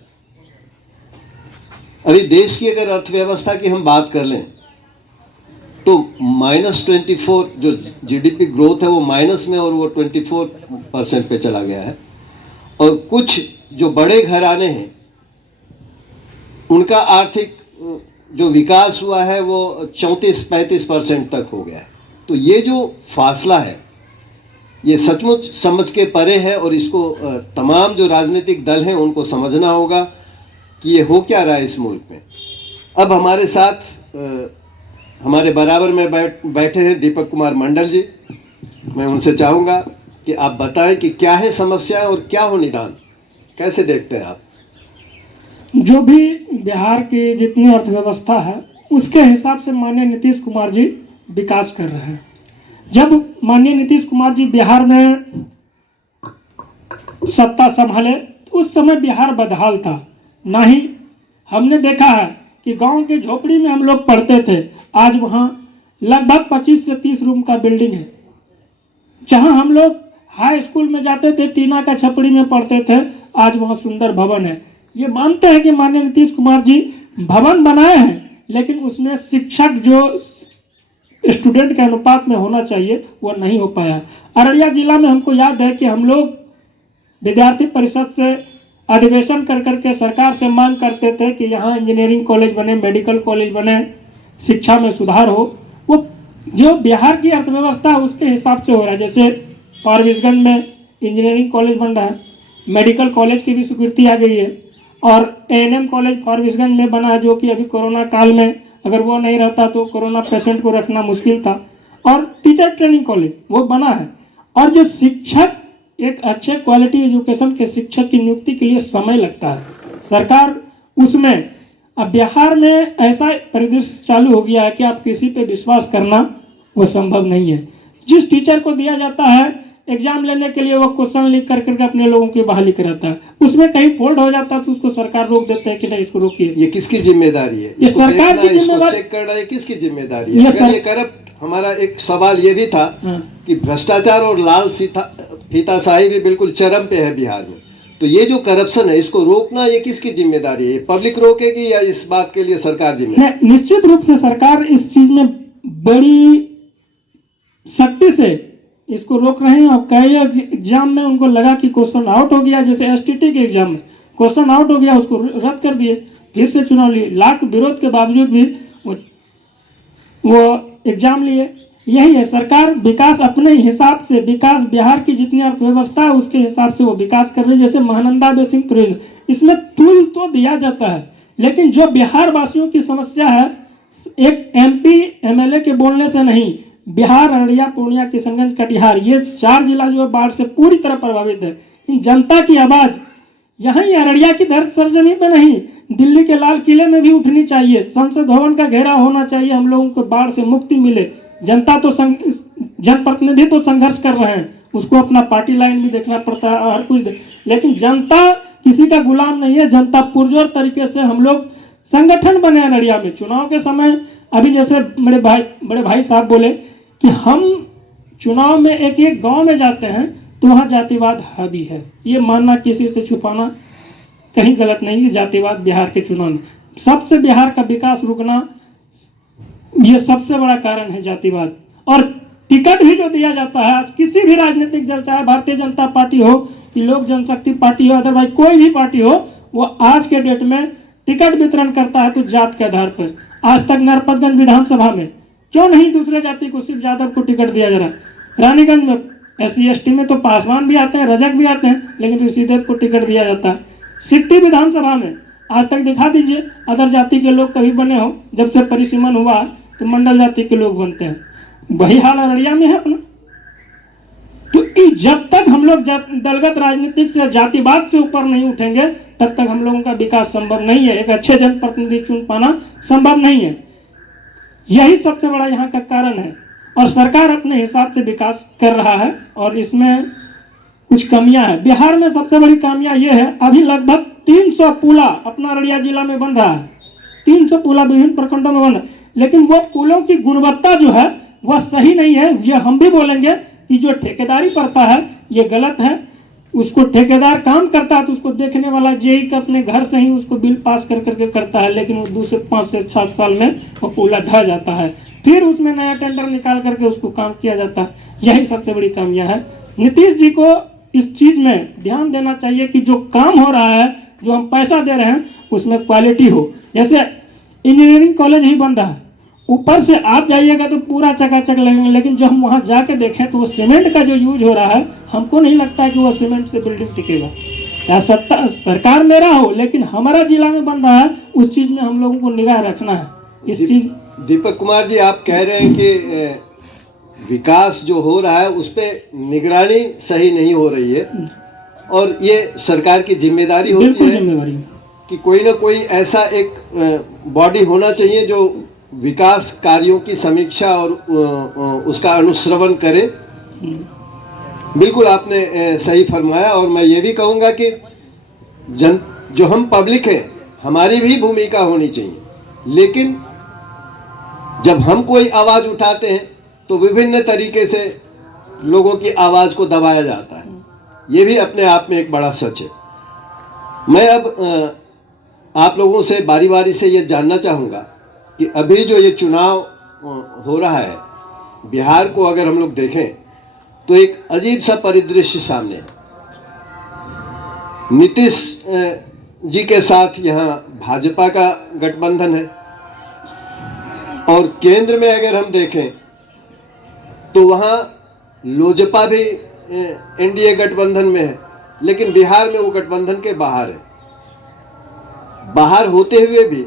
अभी देश की अगर अर्थव्यवस्था की हम बात कर लें तो -24 जो जीडीपी ग्रोथ है वो माइनस में, और वो 24% पे चला गया है। और कुछ जो बड़े घराने हैं उनका आर्थिक जो विकास हुआ है वो 34-35% तक हो गया है। तो ये जो फासला है ये सचमुच समझ के परे है, और इसको तमाम जो राजनीतिक दल हैं उनको समझना होगा कि ये हो क्या रहा है इस मुल्क में। अब हमारे साथ हमारे बराबर में बैठे हैं दीपक कुमार मंडल जी। मैं उनसे चाहूँगा कि आप बताएं कि क्या है समस्या और क्या हो निदान, कैसे देखते हैं आप? जो भी बिहार की जितनी अर्थव्यवस्था है उसके हिसाब से माननीय नीतीश कुमार जी विकास कर रहे हैं। जब माननीय नीतीश कुमार जी बिहार में सत्ता संभाले उस समय बिहार बदहाल था। ना ही हमने देखा है कि गांव के झोपड़ी में हम लोग पढ़ते थे, आज वहां लगभग 25 से 30 रूम का बिल्डिंग है। जहां हम लोग हाई स्कूल में जाते थे, टीना का छपड़ी में पढ़ते थे, आज वहां सुंदर भवन है। ये मानते हैं कि माननीय नीतीश कुमार जी भवन बनाए हैं, लेकिन उसमें शिक्षक जो स्टूडेंट के अनुपात में होना चाहिए वो नहीं हो पाया। अररिया जिला में हमको याद है कि हम लोग विद्यार्थी परिषद से अधिवेशन कर करके सरकार से मांग करते थे कि यहाँ इंजीनियरिंग कॉलेज बने, मेडिकल कॉलेज बने, शिक्षा में सुधार हो। वो जो बिहार की अर्थव्यवस्था उसके हिसाब से हो रहा है। जैसे फारबिसगंज में इंजीनियरिंग कॉलेज बन रहा है, मेडिकल कॉलेज की भी स्वीकृति आ गई है, और एएनएम कॉलेज फारबिसगंज में बना है, जो कि अभी कोरोना काल में अगर वो नहीं रहता तो कोरोना पेशेंट को रखना मुश्किल था। और टीचर ट्रेनिंग कॉलेज वो बना है। और जो शिक्षक, एक अच्छे क्वालिटी एजुकेशन के शिक्षक की नियुक्ति के लिए समय लगता है। सरकार उसमें, अब बिहार में ऐसा परिदृश्य चालू हो गया है कि आप किसी पे विश्वास करना वो संभव नहीं है। जिस टीचर को दिया जाता है एग्जाम लेने के लिए, वो क्वेश्चन लिख कर करके अपने लोगों की बहाली कराता है, उसमें कहीं फोल्ड हो जाता है तो उसको सरकार रोक देते हैं कि नहीं, इसको रोकिए। ये किसकी जिम्मेदारी है? ये सरकार की जिम्मेदारी, चेक करना है, किसकी जिम्मेदारी है? अगर ये करप्ट हमारा एक सवाल ये भी था कि भ्रष्टाचार और लाल फीताशाही भी बिल्कुल चरम पे है बिहार में। तो ये जो करप्शन है इसको रोकना ये किसकी जिम्मेदारी है? ये पब्लिक रोकेगी या इस बात के लिए सरकार जिम्मेदार? निश्चित रूप से सरकार इस चीज में बड़ी सख्ती से इसको रोक रहे हैं। और कई एग्जाम में उनको लगा कि क्वेश्चन आउट हो गया, जैसे एसटीटी के एग्जाम में क्वेश्चन आउट हो गया, उसको रद्द कर दिए, फिर से चुनाव लिए, लाख विरोध के बावजूद भी वो एग्जाम लिए। यही है, सरकार विकास अपने हिसाब से, विकास बिहार की जितनी अर्थव्यवस्था है उसके हिसाब से वो विकास कर रही है। जैसे महानंदा बेसिन प्रोजेक्ट, इसमें तुल तो दिया जाता है, लेकिन जो बिहार वासियों की समस्या है एक एमपी एमएलए के बोलने से नहीं, बिहार, अररिया, पूर्णिया, किशनगंज, कटिहार, ये 4 जिला जो है बाढ़ से पूरी तरह प्रभावित है। इन जनता की आवाज यहीं अररिया की धरती सरजमी पे नहीं, दिल्ली के लाल किले में भी उठनी चाहिए। संसद भवन का घेराव होना चाहिए, हम लोगों को बाढ़ से मुक्ति मिले। जनता तो जनप्रतिनिधि तो संघर्ष कर रहे हैं, उसको अपना पार्टी लाइन भी देखना पड़ता है, हर कुछ लेकिन जनता किसी का गुलाम नहीं है। जनता पुरजोर तरीके से हम लोग संगठन बने अररिया में। चुनाव के समय अभी जैसे बड़े भाई साहब बोले कि हम चुनाव में एक एक गांव में जाते हैं तो वहाँ जातिवाद हावी है। ये मानना, किसी से छुपाना कहीं गलत नहीं है। जातिवाद बिहार के चुनाव में सबसे, बिहार का विकास रुकना ये सबसे बड़ा कारण है, जातिवाद। और टिकट भी जो दिया जाता है आज किसी भी राजनीतिक दल, चाहे भारतीय जनता पार्टी हो कि लोक जनशक्ति पार्टी हो, अदरवाइज कोई भी पार्टी हो, वो आज के डेट में टिकट वितरण करता है तो जात के आधार पर। आज तक नरपतगंज विधानसभा में क्यों नहीं दूसरे जाति को, सिर्फ यादव को टिकट दिया जा रहा है? रानीगंज में SC/ST में तो पासवान भी आते हैं, रजक भी आते हैं, लेकिन ऋषिदेव को टिकट दिया जाता है। सिट्टी विधानसभा में आज तक दिखा दीजिए अदर जाति के लोग कभी बने हो? जब से परिसीमन हुआ तो मंडल जाति के लोग बनते हैं। वही हाल अररिया में है अपना। तो जब तक हम लोग दलगत राजनीतिक से, जातिवाद से ऊपर नहीं उठेंगे तब तक हम लोगों का विकास संभव नहीं है। एक अच्छे जनप्रतिनिधि चुन पाना संभव नहीं है। यही सबसे बड़ा यहाँ का कारण है। और सरकार अपने हिसाब से विकास कर रहा है और इसमें कुछ कमियां हैं। बिहार में सबसे बड़ी कमियां ये है, अभी लगभग 300 पुला अपना अररिया जिला में बन रहा है। 300 पुला विभिन्न प्रखंडों में बन रहा है, लेकिन वो पुलों की गुणवत्ता जो है वह सही नहीं है। ये हम भी बोलेंगे कि जो ठेकेदारी करता है ये गलत है। उसको ठेकेदार काम करता है तो उसको देखने वाला जेई का अपने घर से ही उसको बिल पास कर करके करता है, लेकिन वो 2 से 5 से 7 साल में वो पुला ढह जाता है। फिर उसमें नया टेंडर निकाल करके उसको काम किया जाता है। यही सबसे बड़ी कमियां है। नीतीश जी को इस चीज में ध्यान देना चाहिए कि जो काम हो रहा है, जो हम पैसा दे रहे हैं, उसमें क्वालिटी हो। जैसे इंजीनियरिंग कॉलेज ही बन रहा है, ऊपर से आप जाइएगा तो पूरा चकाचक लगेंगे, लेकिन जो हम वहाँ जाके देखें तो वो सीमेंट का जो यूज हो रहा है, हमको नहीं लगता है कि वो सीमेंट से बिल्डिंग टिकेगा। या सरकार मेरा हो, लेकिन हमारा जिला में बन रहा है, उस चीज में हम लोगों को निगाह रखना है। इस चीज दीपक कुमार जी, आप कह रहे हैं कि विकास जो हो रहा है उस पर निगरानी सही नहीं हो रही है और ये सरकार की जिम्मेदारी होती है कि कोई ना कोई ऐसा एक बॉडी होना चाहिए जो विकास कार्यों की समीक्षा और उसका अनुश्रवण करे। बिल्कुल आपने सही फरमाया। और मैं ये भी कहूँगा कि जो हम पब्लिक हैं, हमारी भी भूमिका होनी चाहिए, लेकिन जब हम कोई आवाज़ उठाते हैं तो विभिन्न तरीके से लोगों की आवाज़ को दबाया जाता है। ये भी अपने आप में एक बड़ा सच है। मैं अब आप लोगों से बारी बारी से ये जानना चाहूँगा कि अभी जो ये चुनाव हो रहा है बिहार को अगर हम लोग देखें तो एक अजीब सा परिदृश्य सामने है। नीतीश जी के साथ यहाँ भाजपा का गठबंधन है और केंद्र में अगर हम देखें तो वहाँ लोजपा भी एनडीए गठबंधन में है, लेकिन बिहार में वो गठबंधन के बाहर है। बाहर होते हुए भी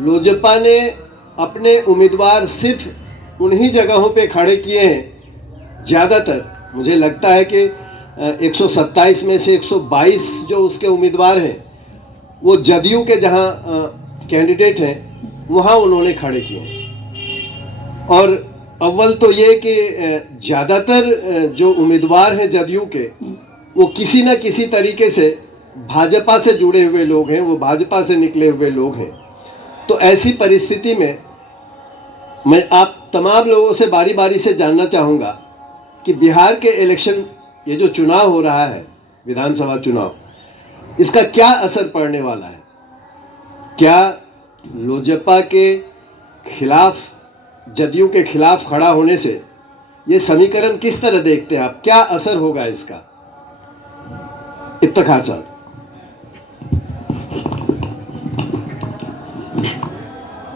लोजपा ने अपने उम्मीदवार सिर्फ उन्हीं जगहों पे खड़े किए हैं। ज़्यादातर मुझे लगता है कि 127 में से 122 जो उसके उम्मीदवार हैं वो जदयू के जहां कैंडिडेट हैं वहां उन्होंने खड़े किए। और अव्वल तो ये कि ज़्यादातर जो उम्मीदवार हैं जदयू के वो किसी न किसी तरीके से भाजपा से जुड़े हुए लोग हैं, वो भाजपा से निकले हुए लोग हैं। तो ऐसी परिस्थिति में मैं आप तमाम लोगों से बारी बारी से जानना चाहूँगा कि बिहार के इलेक्शन, ये जो चुनाव हो रहा है, विधानसभा चुनाव, इसका क्या असर पड़ने वाला है? क्या लोजपा के खिलाफ, जदयू के खिलाफ खड़ा होने से ये समीकरण किस तरह देखते हैं आप? क्या असर होगा इसका? इफ्तिखार साहब।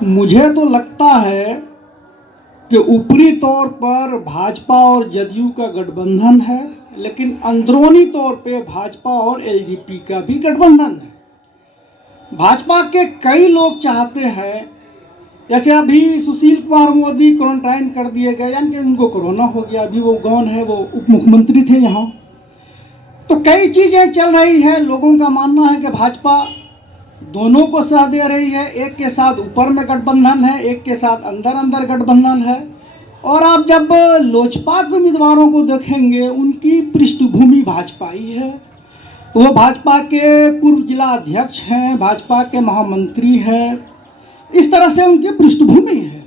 मुझे तो लगता है कि ऊपरी तौर पर भाजपा और जदयू का गठबंधन है, लेकिन अंदरूनी तौर पे भाजपा और एलजेपी का भी गठबंधन है। भाजपा के कई लोग चाहते हैं, जैसे अभी सुशील कुमार मोदी क्वारंटाइन कर दिए गए, यानी कि उनको कोरोना हो गया, अभी वो गौन है, वो उप मुख्यमंत्री थे यहाँ। तो कई चीज़ें चल रही है। लोगों का मानना है कि भाजपा दोनों को साथ दे रही है, एक के साथ ऊपर में गठबंधन है, एक के साथ अंदर अंदर गठबंधन है। और आप जब लोजपा के उम्मीदवारों को देखेंगे, उनकी पृष्ठभूमि भाजपाई है। वो भाजपा के पूर्व जिला अध्यक्ष हैं, भाजपा के महामंत्री हैं, इस तरह से उनकी पृष्ठभूमि है।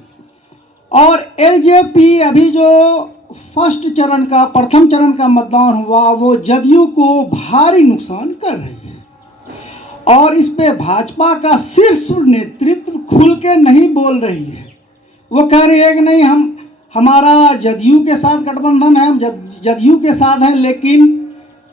और एलजेपी अभी जो प्रथम चरण का मतदान हुआ, वो जदयू को भारी नुकसान कर रही है। और इस पे भाजपा का शीर्ष नेतृत्व खुल के नहीं बोल रही है। वो कह रही है कि नहीं, हमारा जदयू के साथ गठबंधन है, हम जदयू के साथ हैं, लेकिन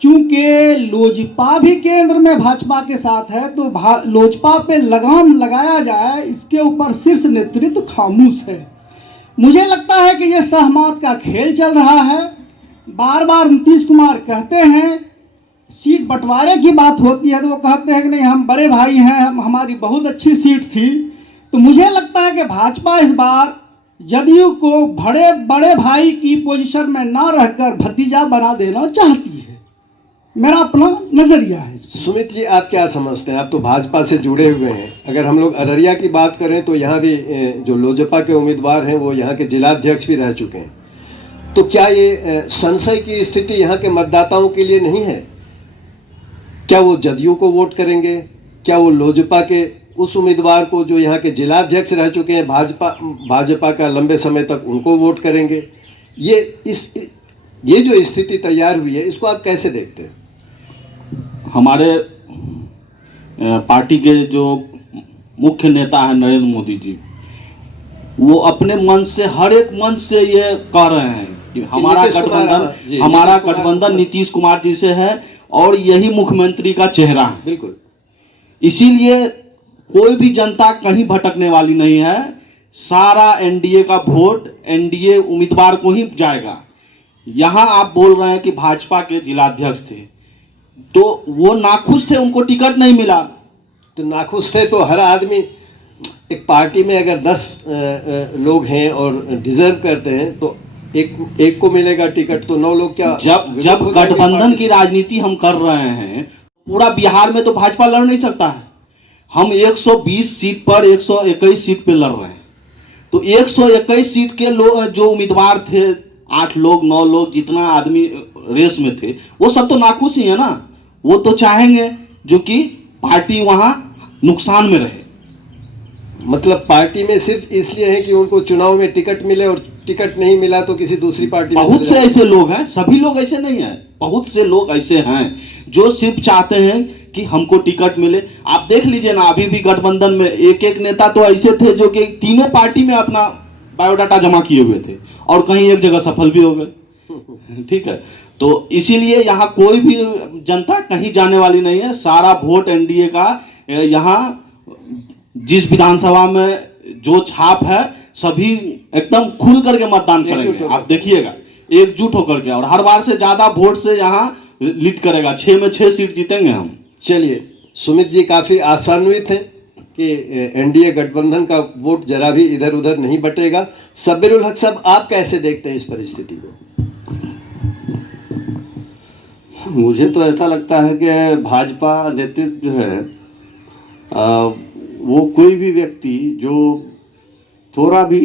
चूंकि लोजपा भी केंद्र में भाजपा के साथ है, तो लोजपा पे लगाम लगाया जाए, इसके ऊपर शीर्ष नेतृत्व खामोश है। मुझे लगता है कि ये सहमत का खेल चल रहा है। बार बार नीतीश कुमार कहते हैं, सीट बंटवारे की बात होती है तो वो कहते हैं कि नहीं, हम बड़े भाई हैं, हमारी बहुत अच्छी सीट थी। तो मुझे लगता है कि भाजपा इस बार जदयू को बड़े भाई की पोजीशन में ना रहकर भतीजा बना देना चाहती है। मेरा अपना नजरिया है। सुमित जी, आप क्या समझते हैं? आप तो भाजपा से जुड़े हुए हैं। अगर हम लोग अररिया की बात करें तो यहाँ भी जो लोजपा के उम्मीदवार हैं वो यहाँ के जिलाध्यक्ष भी रह चुके हैं। तो क्या ये संशय की स्थिति यहाँ के मतदाताओं के लिए नहीं है? क्या वो जदयू को वोट करेंगे? क्या वो लोजपा के उस उम्मीदवार को जो यहाँ के जिलाध्यक्ष रह चुके हैं भाजपा का लंबे समय तक, उनको वोट करेंगे? ये जो स्थिति तैयार हुई है, इसको आप कैसे देखते हैं? हमारे पार्टी के जो मुख्य नेता हैं नरेंद्र मोदी जी, वो अपने मन से, हर एक मन से ये कह रहे हैं कि हमारा गठबंधन नीतीश कुमार जी से है और यही मुख्यमंत्री का चेहरा है। बिल्कुल। इसीलिए कोई भी जनता कहीं भटकने वाली नहीं है। सारा एनडीए का वोट एनडीए उम्मीदवार को ही जाएगा। यहाँ आप बोल रहे हैं कि भाजपा के जिलाध्यक्ष थे, तो वो नाखुश थे, उनको टिकट नहीं मिला। तो नाखुश थे तो हर आदमी, एक पार्टी में अगर 10 लोग हैं और डिजर्व करते हैं तो एक को मिलेगा टिकट, तो 9 लोग क्या? जब गठबंधन की राजनीति हम कर रहे हैं, पूरा बिहार में तो भाजपा लड़ नहीं सकता है। हम 120 सीट पर 121 सीट पे लड़ रहे हैं। तो 121 सीट के लोग जो उम्मीदवार थे, 8 लोग 9 लोग जितना आदमी रेस में थे, वो सब तो नाखुश ही है ना। वो तो चाहेंगे जो कि पार्टी वहां नुकसान में रहे। मतलब पार्टी में सिर्फ इसलिए है कि उनको चुनाव में टिकट मिले, और टिकट नहीं मिला तो किसी दूसरी पार्टी में। बहुत से ऐसे लोग हैं, सभी लोग ऐसे नहीं हैं, बहुत से लोग ऐसे हैं जो सिर्फ चाहते हैं कि हमको टिकट मिले। आप देख लीजिए ना, अभी भी गठबंधन में एक नेता तो ऐसे थे जो कि तीनों पार्टी में अपना बायोडाटा जमा किए हुए थे और कहीं एक जगह सफल भी हो गए। ठीक है, तो इसीलिए यहाँ कोई भी जनता कहीं जाने वाली नहीं है। सारा वोट एनडीए का यहाँ जिस विधानसभा में जो छाप है, सभी एकदम खुल करके मतदान करेंगे। आप देखिएगा, एकजुट होकर के, और हर बार से ज्यादा वोट से यहाँ लीड करेगा। 6 में 6 सीट जीतेंगे हम। चलिए, सुमित जी काफी आशान्वित हैं कि एनडीए गठबंधन का वोट जरा भी इधर उधर नहीं बटेगा। सब्बिरुल हक साहब, आप कैसे देखते हैं इस परिस्थिति को? मुझे तो ऐसा लगता है कि भाजपा नेतृत्व जो है, वो कोई भी व्यक्ति जो थोड़ा भी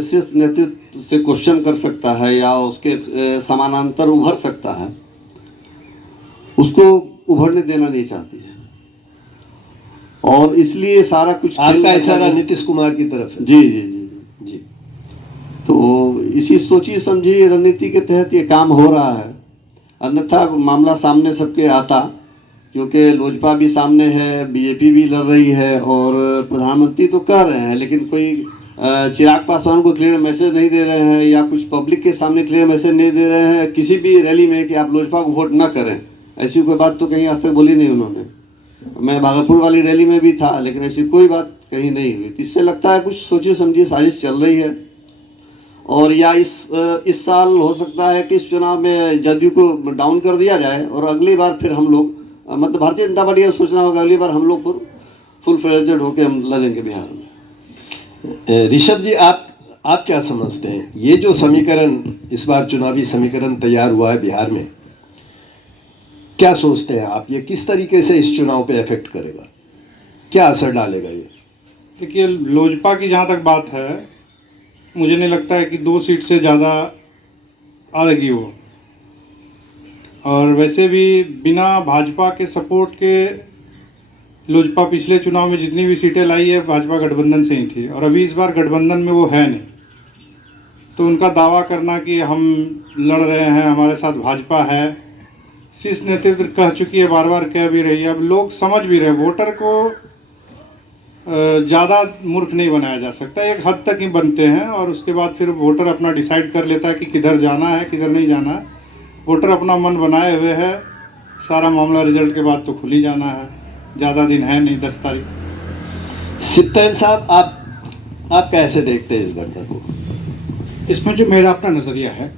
शीर्ष नेतृत्व से क्वेश्चन कर सकता है या उसके समानांतर उभर सकता है, उसको उभरने देना नहीं चाहती है। और इसलिए सारा कुछ आपका इशारा नीतीश कुमार की तरफ है? जी जी जी जी। तो इसी सोची समझी रणनीति के तहत ये काम हो रहा है, अन्यथा मामला सामने सबके आता, क्योंकि लोजपा भी सामने है, बीजेपी भी लड़ रही है और प्रधानमंत्री तो कह रहे हैं, लेकिन कोई चिराग पासवान को क्लियर मैसेज नहीं दे रहे हैं या कुछ पब्लिक के सामने क्लियर मैसेज नहीं दे रहे हैं किसी भी रैली में कि आप लोजपा को वोट ना करें। ऐसी कोई बात तो कहीं आज तक बोली नहीं उन्होंने। मैं भागलपुर वाली रैली में भी था, लेकिन ऐसी कोई बात कहीं नहीं हुई। इससे लगता है कुछ सोची समझी साजिश चल रही है। और या इस साल हो सकता है कि इस चुनाव में जदयू को डाउन कर दिया जाए और अगली बार फिर हम लोग, मतलब भारतीय जनता पार्टी का सोचना होगा अगली बार हम लोग फुल फ्लेजेड होकर हम लड़ेंगे बिहार में। ऋषभ जी, आप क्या समझते हैं, ये जो समीकरण इस बार चुनावी समीकरण तैयार हुआ है बिहार में, क्या सोचते हैं आप, ये किस तरीके से इस चुनाव पे इफेक्ट करेगा, क्या असर डालेगा ये? देखिए, लोजपा की जहाँ तक बात है, मुझे नहीं लगता है कि 2 सीट से ज़्यादा आएगी वो। और वैसे भी बिना भाजपा के सपोर्ट के लोजपा पिछले चुनाव में जितनी भी सीटें लाई है भाजपा गठबंधन से ही थी, और अभी इस बार गठबंधन में वो है नहीं। तो उनका दावा करना कि हम लड़ रहे हैं, हमारे साथ भाजपा है, शीर्ष नेतृत्व कह चुकी है, बार बार कह भी रही है, अब लोग समझ भी रहे हैं। वोटर को ज़्यादा मूर्ख नहीं बनाया जा सकता, एक हद तक ही बनते हैं और उसके बाद फिर वोटर अपना डिसाइड कर लेता है कि किधर जाना है किधर नहीं जाना है। वोटर अपना मन बनाए हुए है, सारा मामला रिजल्ट के बाद तो खुल ही जाना है, ज़्यादा दिन है नहीं, 10 तारीख। सिप्तैन साहब, आप कैसे देखते हैं इस घटना को? इसमें जो मेरा अपना नज़रिया है,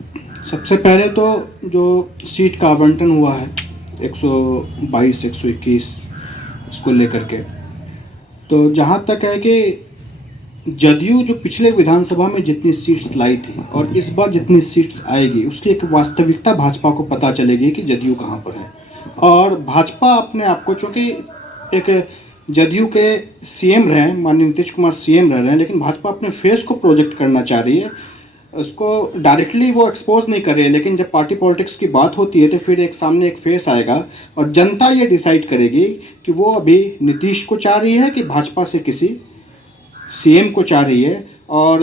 सबसे पहले तो जो सीट का आवंटन हुआ है 122 121 उसको लेकर के, तो जहाँ तक है कि जदयू जो पिछले विधानसभा में जितनी सीट्स लाई थी और इस बार जितनी सीट्स आएगी उसकी एक वास्तविकता भाजपा को पता चलेगी कि जदयू कहाँ पर है। और भाजपा अपने आप को, चूँकि एक जदयू के सीएम रहे, माननीय नीतीश कुमार सीएम रह रहे हैं, लेकिन भाजपा अपने फेस को प्रोजेक्ट करना चाह रही है, उसको डायरेक्टली वो एक्सपोज नहीं कर रही है, लेकिन जब पार्टी पॉलिटिक्स की बात होती है तो फिर एक सामने एक फेस आएगा और जनता ये डिसाइड करेगी कि वो अभी नीतीश को चाह रही है कि भाजपा से किसी सीएम को चाह रही है, और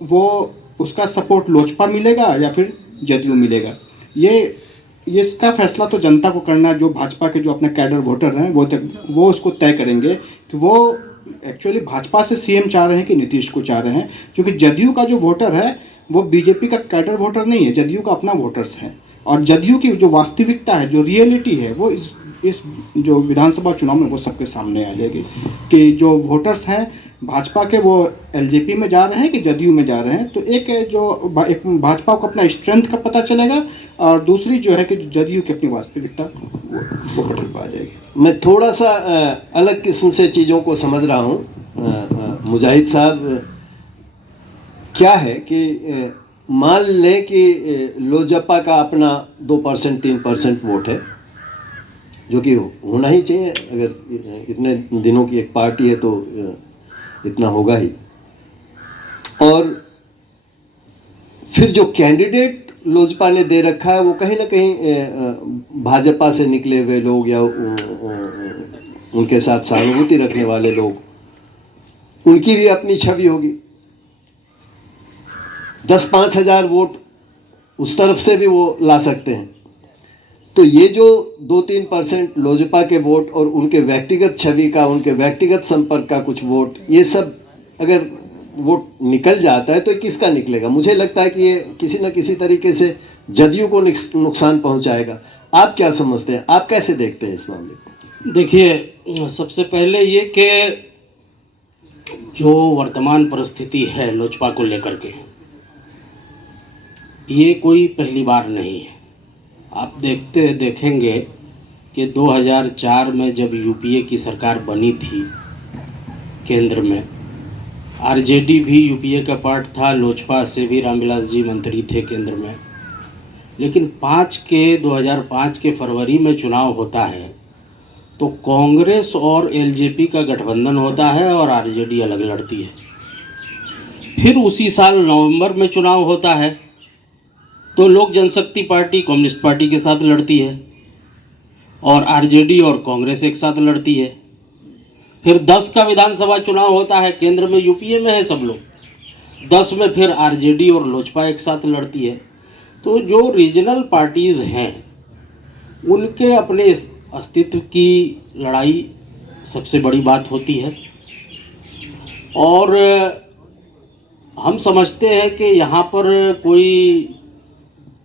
वो उसका सपोर्ट लोजपा मिलेगा या फिर जदयू मिलेगा। ये इसका फैसला तो जनता को करना है, जो भाजपा के जो अपने कैडर वोटर हैं वो उसको तय करेंगे कि वो एक्चुअली भाजपा से सीएम चाह रहे हैं कि नीतीश को चाह रहे हैं। क्योंकि जदयू का जो वोटर है वो बीजेपी का कैडर वोटर नहीं है, जदयू का अपना वोटर्स है। और जदयू की जो वास्तविकता है, जो रियलिटी है, वो इस जो विधानसभा चुनाव में वो सबके सामने आ जाएगी कि जो वोटर्स हैं भाजपा के वो एलजेपी में जा रहे हैं कि जदयू में जा रहे हैं। तो एक भाजपा को अपना स्ट्रेंथ का पता चलेगा और दूसरी जो है कि जदयू की अपनी वास्तविकता वो पटल पा जाएगी। मैं थोड़ा सा अलग किस्म से चीज़ों को समझ रहा हूँ। मुजाहिद साहब, क्या है कि मान लें कि लोजपा का अपना 2% 3% वोट है, जो कि होना ही चाहिए, अगर इतने दिनों की एक पार्टी है तो इतना होगा ही। और फिर जो कैंडिडेट लोजपा ने दे रखा है वो कहीं ना कहीं भाजपा से निकले हुए लोग या उनके साथ सहानुभूति रखने वाले लोग, उनकी भी अपनी छवि होगी। 10-5 हज़ार वोट उस तरफ से भी वो ला सकते हैं। तो ये जो 2-3% लोजपा के वोट और उनके व्यक्तिगत छवि का, उनके व्यक्तिगत संपर्क का कुछ वोट, ये सब अगर वोट निकल जाता है तो किसका निकलेगा? मुझे लगता है कि ये किसी न किसी तरीके से जदयू को नुकसान पहुंचाएगा। आप क्या समझते हैं, आप कैसे देखते हैं इस मामले को? देखिए, सबसे पहले ये कि जो वर्तमान परिस्थिति है लोजपा को लेकर के, ये कोई पहली बार नहीं है। आप देखेंगे कि 2004 में जब यूपीए की सरकार बनी थी केंद्र में, आरजेडी भी यूपीए का पार्ट था, लोजपा से भी रामविलास जी मंत्री थे केंद्र में। लेकिन 2005 के फरवरी में चुनाव होता है तो कांग्रेस और एलजेपी का गठबंधन होता है और आरजेडी अलग लड़ती है। फिर उसी साल नवंबर में चुनाव होता है तो लोक जनशक्ति पार्टी कम्युनिस्ट पार्टी के साथ लड़ती है और आरजेडी और कांग्रेस एक साथ लड़ती है। फिर 10 का विधानसभा चुनाव होता है, केंद्र में यूपीए में है सब लोग, 10 में फिर आरजेडी और लोजपा एक साथ लड़ती है। तो जो रीजनल पार्टीज़ हैं उनके अपने अस्तित्व की लड़ाई सबसे बड़ी बात होती है। और हम समझते हैं कि यहाँ पर कोई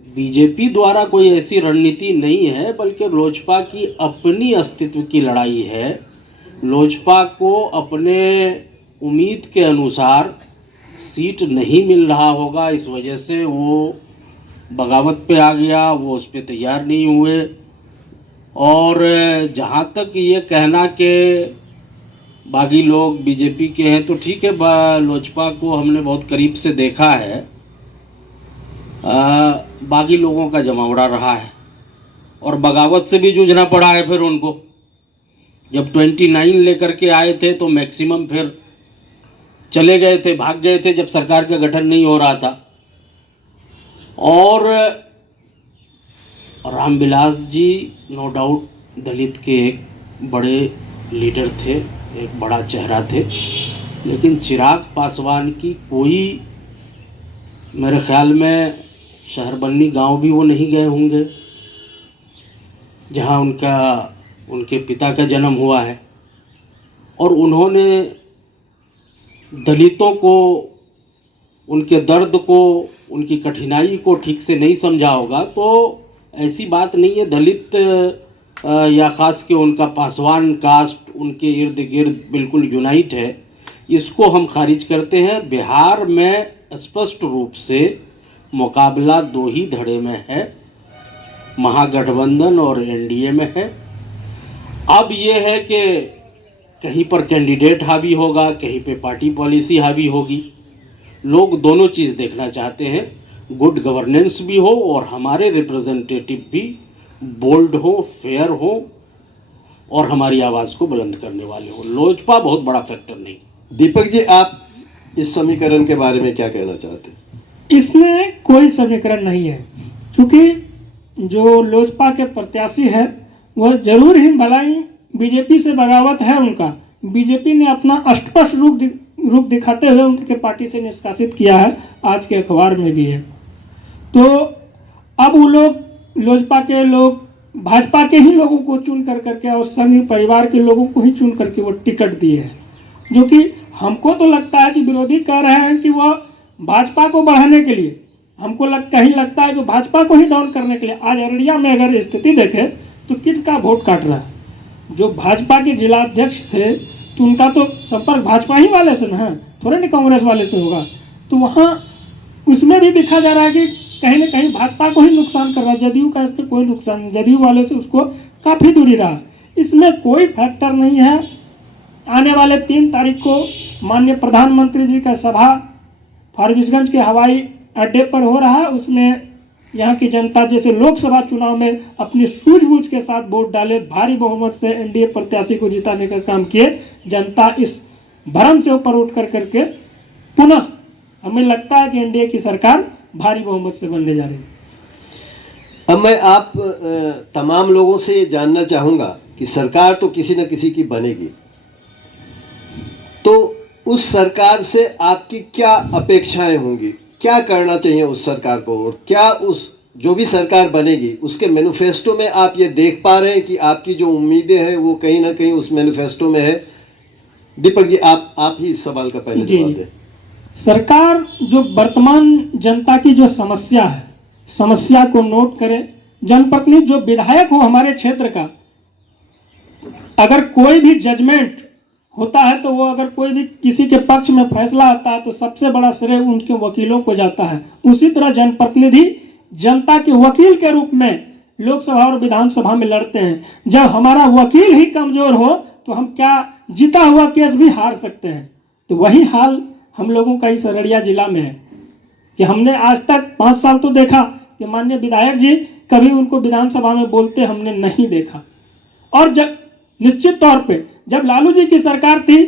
बीजेपी द्वारा कोई ऐसी रणनीति नहीं है, बल्कि लोजपा की अपनी अस्तित्व की लड़ाई है। लोजपा को अपने उम्मीद के अनुसार सीट नहीं मिल रहा होगा, इस वजह से वो बगावत पे आ गया, वो उस पर तैयार नहीं हुए। और जहाँ तक ये कहना कि बागी लोग बीजेपी के हैं, तो ठीक है, लोजपा को हमने बहुत करीब से देखा है, बागी लोगों का जमावड़ा रहा है और बगावत से भी जूझना पड़ा है। फिर उनको जब 29 लेकर के आए थे तो मैक्सिमम फिर चले गए थे, भाग गए थे जब सरकार का गठन नहीं हो रहा था। और रामविलास जी नो डाउट दलित के एक बड़े लीडर थे, एक बड़ा चेहरा थे, लेकिन चिराग पासवान की कोई, मेरे ख्याल में शहरबन्नी गांव भी वो नहीं गए होंगे जहां उनके पिता का जन्म हुआ है। और उन्होंने दलितों को, उनके दर्द को, उनकी कठिनाई को ठीक से नहीं समझा होगा। तो ऐसी बात नहीं है, दलित या ख़ास के उनका पासवान कास्ट उनके इर्द गिर्द बिल्कुल यूनाइट है, इसको हम खारिज करते हैं। बिहार में स्पष्ट रूप से मुकाबला दो ही धड़े में है, महागठबंधन और एनडीए में है। अब ये है कि कहीं पर कैंडिडेट हावी होगा, कहीं पे पार्टी पॉलिसी हावी होगी। लोग दोनों चीज़ देखना चाहते हैं, गुड गवर्नेंस भी हो और हमारे रिप्रेजेंटेटिव भी बोल्ड हो, फेयर हो और हमारी आवाज़ को बुलंद करने वाले हो। लोजपा बहुत बड़ा फैक्टर नहीं। दीपक जी, आप इस समीकरण के बारे में क्या कहना चाहते हैं? इसमें कोई समीकरण नहीं है, क्योंकि जो लोजपा के प्रत्याशी है वह जरूर ही भलाई बीजेपी से बगावत है उनका। बीजेपी ने अपना स्पष्ट रूप दिखाते हुए उनके पार्टी से निष्कासित किया है, आज के अखबार में भी है। तो अब वो लोग, लोजपा के लोग भाजपा के ही लोगों को चुन करके और संघ परिवार के लोगों को ही चुन करके वो टिकट दिए हैं, जो कि हमको तो लगता है कि विरोधी कह रहे हैं कि वह भाजपा को बढ़ाने के लिए, हमको कहीं लगता है कि भाजपा को ही डाउन करने के लिए। आज अररिया में अगर स्थिति देखें तो किसका वोट काट रहा है? जो भाजपा के जिलाध्यक्ष थे तो उनका तो संपर्क भाजपा ही वाले से ना, थोड़े नहीं कांग्रेस वाले से होगा। तो वहाँ उसमें भी देखा जा रहा है कि कहीं ना कहीं भाजपा को ही नुकसान कर रहा है, जदयू का इससे कोई नुकसान नहीं, जदयू वाले से उसको काफ़ी दूरी रहा। इसमें कोई फैक्टर नहीं है। आने वाले 3 तारीख को माननीय प्रधानमंत्री जी का सभा फारबिसगंज के हवाई अड्डे पर हो रहा है। उसमें यहाँ की जनता जैसे लोकसभा चुनाव में अपनी सूझबूझ के साथ वोट डाले, भारी बहुमत से एनडीए प्रत्याशी को जिताने का काम किए। जनता इस भ्रम से ऊपर उठ करके पुनः हमें लगता है कि एनडीए की सरकार भारी बहुमत से बनने जा रही है। अब मैं आप तमाम लोगों से ये जानना चाहूँगा कि सरकार तो किसी न किसी की बनेगी, तो उस सरकार से आपकी क्या अपेक्षाएं होंगी? क्या करना चाहिए उस सरकार को? और क्या उस जो भी सरकार बनेगी उसके मैनिफेस्टो में आप ये देख पा रहे हैं कि आपकी जो उम्मीदें हैं वो कहीं ना कहीं उस मैनिफेस्टो में है? दीपक जी, आप ही इस सवाल का पहले जवाब दें। सरकार जो वर्तमान जनता की जो समस्या है, समस्या को नोट करे। जनप्रतिनिधि जो विधायक हो हमारे क्षेत्र का, अगर कोई भी जजमेंट होता है तो वो अगर कोई भी किसी के पक्ष में फैसला आता है तो सबसे बड़ा श्रेय उनके वकीलों को जाता है। उसी तरह जनप्रतिनिधि जनता के वकील के रूप में लोकसभा और विधानसभा में लड़ते हैं। जब हमारा वकील ही कमजोर हो तो हम क्या जीता हुआ केस भी हार सकते हैं। तो वही हाल हम लोगों का इस अररिया जिला में है कि हमने आज तक 5 साल तो देखा कि माननीय विधायक जी कभी उनको विधानसभा में बोलते हमने नहीं देखा। और जब निश्चित तौर पे जब लालू जी की सरकार थी,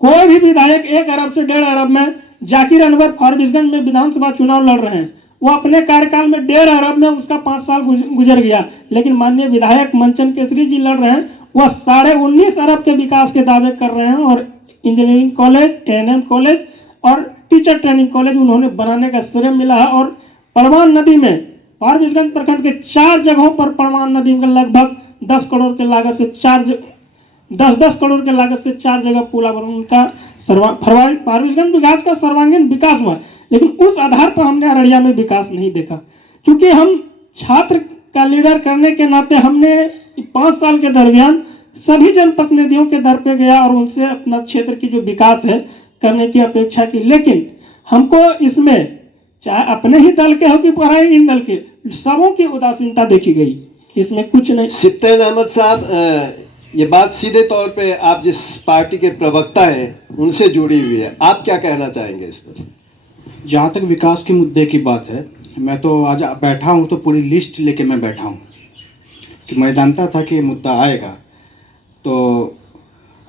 कोई भी विधायक 1 अरब से 1.5 अरब में, जाकिर अनवर फारबिसगंज में विधानसभा चुनाव लड़ रहे हैं, वो अपने कार्यकाल में 1.5 अरब में उसका 5 साल गुजर गया। लेकिन माननीय विधायक मंचन केसरी जी लड़ रहे हैं, वह 19.5 अरब के विकास के दावे कर रहे हैं और इंजीनियरिंग कॉलेज, एएनएम कॉलेज और टीचर ट्रेनिंग कॉलेज उन्होंने बनाने का श्रेय मिला है। और परमान नदी में फारबिसगंज प्रखंड के 4 जगहों पर परमान नदी में लगभग 10 करोड़ के लागत से 10 करोड़ के लागत से 4 जगह पुला बना। उनका फारबिसगंज विकास का सर्वांगीण विकास हुआ, लेकिन उस आधार पर हमने अररिया में विकास नहीं देखा। क्योंकि हम छात्र का लीडर करने के नाते हमने 5 साल के दरमियान सभी जनप्रतिनिधियों के दर पे गया और उनसे अपना क्षेत्र की जो विकास है करने की अपेक्षा की। लेकिन हमको इसमें चाहे अपने ही दल के हो कि पराई इन दल के, सबों की उदासीनता देखी गई, इसमें कुछ नहीं। सिप्तेन अहमद साहब, ये बात सीधे तौर पे आप जिस पार्टी के प्रवक्ता हैं उनसे जुड़ी हुई है, आप क्या कहना चाहेंगे इस पर? जहाँ तक विकास के मुद्दे की बात है, मैं तो आज बैठा हूँ तो पूरी लिस्ट लेके मैं बैठा हूँ कि मैं जानता था कि ये मुद्दा आएगा। तो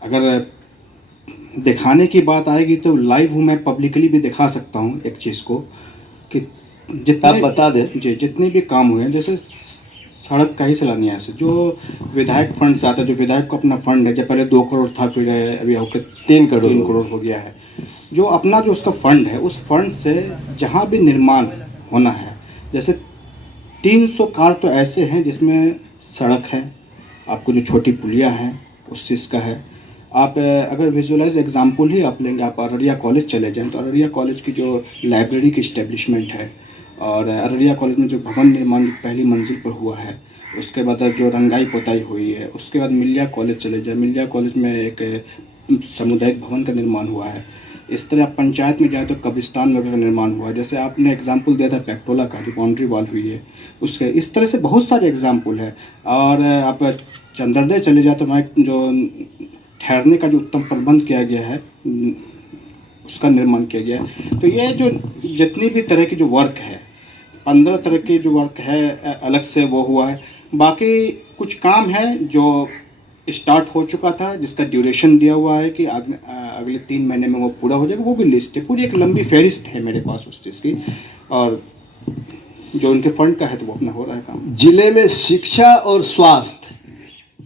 अगर दिखाने की बात आएगी तो लाइव हूँ, मैं पब्लिकली भी दिखा सकता हूँ एक चीज़ को कि जितना आप बता दें। जी, जितने भी काम हुए हैं, जैसे सड़क का ही सलानिया से जो विधायक फंड से आता है, जो विधायक को अपना फंड है, जब पहले 2 करोड़ था, फिर अभी होकर 3 करोड़ हो गया है। जो अपना जो उसका फंड है, उस फंड से जहाँ भी निर्माण होना है, जैसे 300 कार तो ऐसे हैं जिसमें सड़क है, आपको जो छोटी पुलिया हैं उस चीज़ का है। आप अगर विजुअलाइज एग्जाम्पल ही आप लेंगे, आप अररिया कॉलेज चले जाएं तो अररिया कॉलेज की जो लाइब्रेरी की इस्टेब्लिशमेंट है और अररिया कॉलेज में जो भवन निर्माण पहली मंजिल पर हुआ है, उसके बाद जो रंगाई पोताई हुई है, उसके बाद मिलिया कॉलेज चले जाए, मिलिया कॉलेज में एक सामुदायिक भवन का निर्माण हुआ है। इस तरह पंचायत में जाए तो कब्रिस्तान वगैरह का निर्माण हुआ है। जैसे आपने एग्जाम्पल दिया था पेक्टोला का, जो बाउंड्री वॉल हुई है उसके, इस तरह से बहुत सारे एग्जाम्पल है। और आप चंद्रोदय चले जाए तो वहाँ जो ठहरने का जो उत्तम प्रबंध किया गया है उसका निर्माण किया गया है। तो ये जो जितनी भी तरह की जो वर्क है, 15 तरह की जो वर्क है अलग से वो हुआ है। बाकी कुछ काम है जो स्टार्ट हो चुका था, जिसका ड्यूरेशन दिया हुआ है कि अगले 3 महीने में वो पूरा हो जाएगा, वो भी लिस्ट है, पूरी एक लंबी फहरिस्त है मेरे पास उस चीज़ की। और जो उनके फंड का है तो वो अपना हो रहा है काम। जिले में शिक्षा और स्वास्थ्य,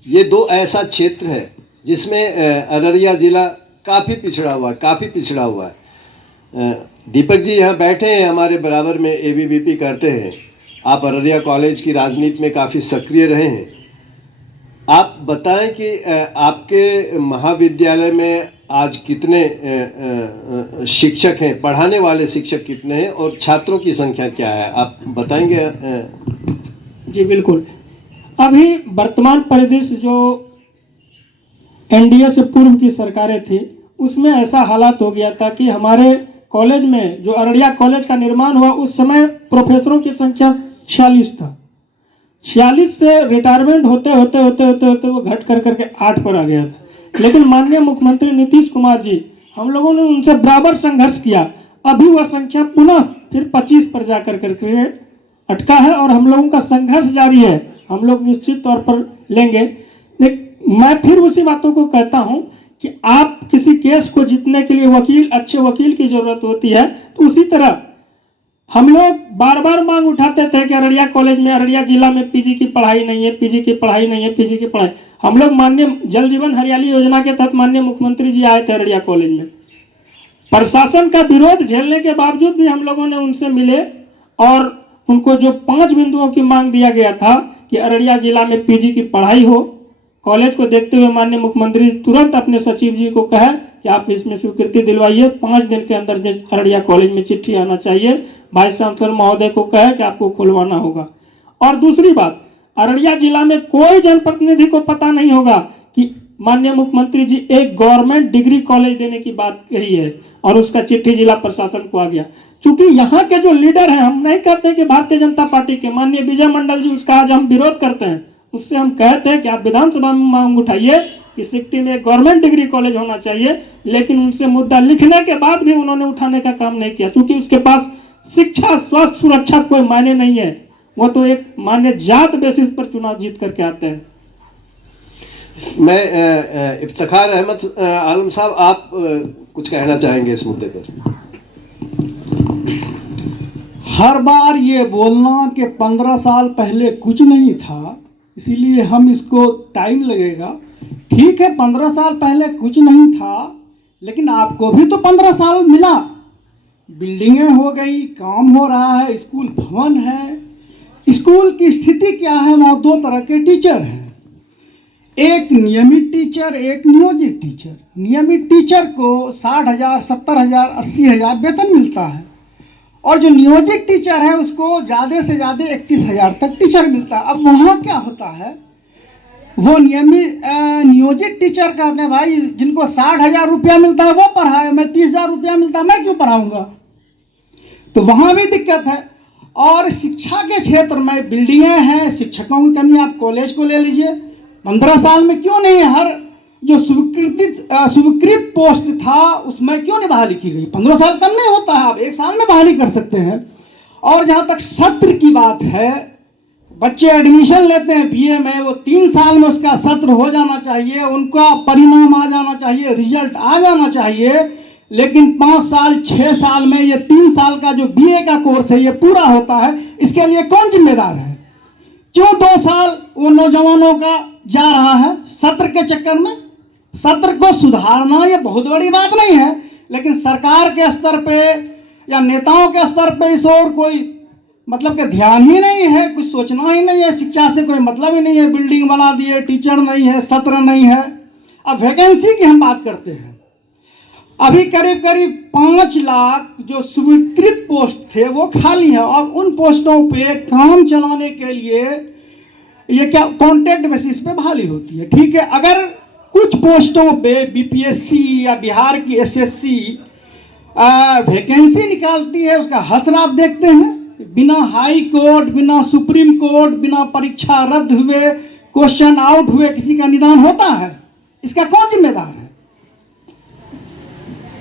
ये 2 ऐसा क्षेत्र है जिसमें अररिया जिला काफ़ी पिछड़ा हुआ है। दीपक जी यहाँ बैठे हैं, हमारे बराबर में एबीवीपी करते हैं। आप अररिया कॉलेज की राजनीति में काफ़ी सक्रिय रहे हैं। आप बताएं कि आपके महाविद्यालय में आज कितने शिक्षक हैं, पढ़ाने वाले शिक्षक कितने हैं और छात्रों की संख्या क्या है, आप बताएंगे? जी बिल्कुल। अभी वर्तमान परिदृश्य जो एनडीए से पूर्व की सरकारें थी, उसमें ऐसा हालात हो गया था कि हमारे कॉलेज में जो अररिया कॉलेज का निर्माण हुआ, उस समय प्रोफेसरों की संख्या 46 था। 46 से रिटायरमेंट होते होते वो घट कर करके 8 पर आ गया था। लेकिन माननीय मुख्यमंत्री नीतीश कुमार जी, हम लोगों ने उनसे बराबर संघर्ष किया, अभी वह संख्या पुनः फिर 25 पर जा कर करके अटका है और हम लोगों का संघर्ष जारी है। हम लोग निश्चित तौर पर लेंगे। मैं फिर उसी बातों को कहता हूं कि आप किसी केस को जीतने के लिए अच्छे वकील की जरूरत होती है, तो उसी तरह हम लोग बार बार मांग उठाते थे कि अररिया कॉलेज में, अररिया जिला में पीजी की पढ़ाई नहीं है, पीजी की पढ़ाई नहीं है, पीजी की पढ़ाई। हम लोग माननीय जल जीवन हरियाली योजना के तहत माननीय मुख्यमंत्री जी आए थे अररिया कॉलेज में। प्रशासन का विरोध झेलने के बावजूद भी हम लोगों ने उनसे मिले और उनको जो 5 बिंदुओं की मांग दिया गया था कि अररिया जिला में पीजी की पढ़ाई हो, कॉलेज को देखते हुए माननीय मुख्यमंत्री तुरंत अपने सचिव जी को कहे कि आप इसमें स्वीकृति दिलवाइए। 5 दिन के अंदर अररिया कॉलेज में चिट्ठी आना चाहिए। वाइस चांसलर महोदय को कहे कि आपको खुलवाना होगा। और दूसरी बात, अररिया जिला में कोई जनप्रतिनिधि को पता नहीं होगा कि माननीय मुख्यमंत्री जी एक गवर्नमेंट डिग्री कॉलेज देने की बात कही है और उसका चिट्ठी जिला प्रशासन को आ गया। क्योंकि यहाँ के जो लीडर हैं, हम नहीं कहते कि भारतीय जनता पार्टी के माननीय विजय मंडल जी, उसका आज हम विरोध करते हैं, उससे हम कहते हैं कि आप विधानसभा में मांग उठाइए कि सिक्टी में गवर्नमेंट डिग्री कॉलेज होना चाहिए। लेकिन उनसे मुद्दा लिखने के बाद भी उन्होंने उठाने का काम नहीं किया, क्योंकि उसके पास शिक्षा, स्वास्थ्य, सुरक्षा कोई मायने नहीं है। वो तो एक मान्य जात बेसिस पर चुनाव जीत करके आते हैं। मैं इफ्तिखार अहमद आलम साहब, आप कुछ कहना चाहेंगे इस मुद्दे पर? हर बार ये बोलना कि 15 साल पहले कुछ नहीं था, इसीलिए हम इसको टाइम लगेगा। ठीक है, 15 साल पहले कुछ नहीं था, लेकिन आपको भी तो 15 साल मिला। बिल्डिंगें हो गई, काम हो रहा है, स्कूल भवन है। स्कूल की स्थिति क्या है? वहाँ दो तरह के टीचर हैं, एक नियमित टीचर, एक नियोजित टीचर। नियमित टीचर को 60,000, 70,000, 80,000 वेतन मिलता है, और जो नियोजित टीचर है उसको ज़्यादा से ज़्यादा 31,000 तक टीचर मिलता है। अब वहाँ क्या होता है, वो नियोजित टीचर कहते हैं भाई जिनको 60,000 रुपया मिलता है वो पढ़ाए, मैं 30,000 रुपया मिलता है मैं क्यों पढ़ाऊँगा? तो वहाँ भी दिक्कत है। और शिक्षा के क्षेत्र में बिल्डिंगें हैं, शिक्षकों की कमी। आप कॉलेज को ले लीजिए, 15 साल में क्यों नहीं हर जो स्वीकृत पोस्ट था उसमें क्यों नहीं बहाली की गई? 15 साल कम नहीं होता है, आप 1 साल में बहाली कर सकते हैं। और जहाँ तक सत्र की बात है, बच्चे एडमिशन लेते हैं बीए में, वो 3 साल में उसका सत्र हो जाना चाहिए, उनका परिणाम आ जाना चाहिए, रिजल्ट आ जाना चाहिए। लेकिन 5 साल 6 साल में ये 3 साल का जो बीए का कोर्स है ये पूरा होता है। इसके लिए कौन जिम्मेदार है? क्यों 2 साल वो नौजवानों का जा रहा है सत्र के चक्कर में? सत्र को सुधारना ये बहुत बड़ी बात नहीं है, लेकिन सरकार के स्तर पे या नेताओं के स्तर पे इस और कोई मतलब के ध्यान ही नहीं है, कुछ सोचना ही नहीं है। शिक्षा से कोई मतलब ही नहीं है, बिल्डिंग बना दिए, टीचर नहीं है, सत्र नहीं है। अब वैकेंसी की हम बात करते हैं, अभी करीब करीब 5 लाख जो स्वीकृत पोस्ट थे वो खाली है, और उन पोस्टों पे काम चलाने के लिए ये क्या कॉन्ट्रैक्ट बेसिस पे बहाली होती है। ठीक है, अगर कुछ पोस्टों पे बीपीएससी या बिहार की एसएससी वैकेंसी निकालती है, उसका हसर आप देखते हैं। बिना हाई कोर्ट, बिना सुप्रीम कोर्ट, बिना परीक्षा रद्द हुए, क्वेश्चन आउट हुए किसी का निदान होता है? इसका कौन जिम्मेदार है?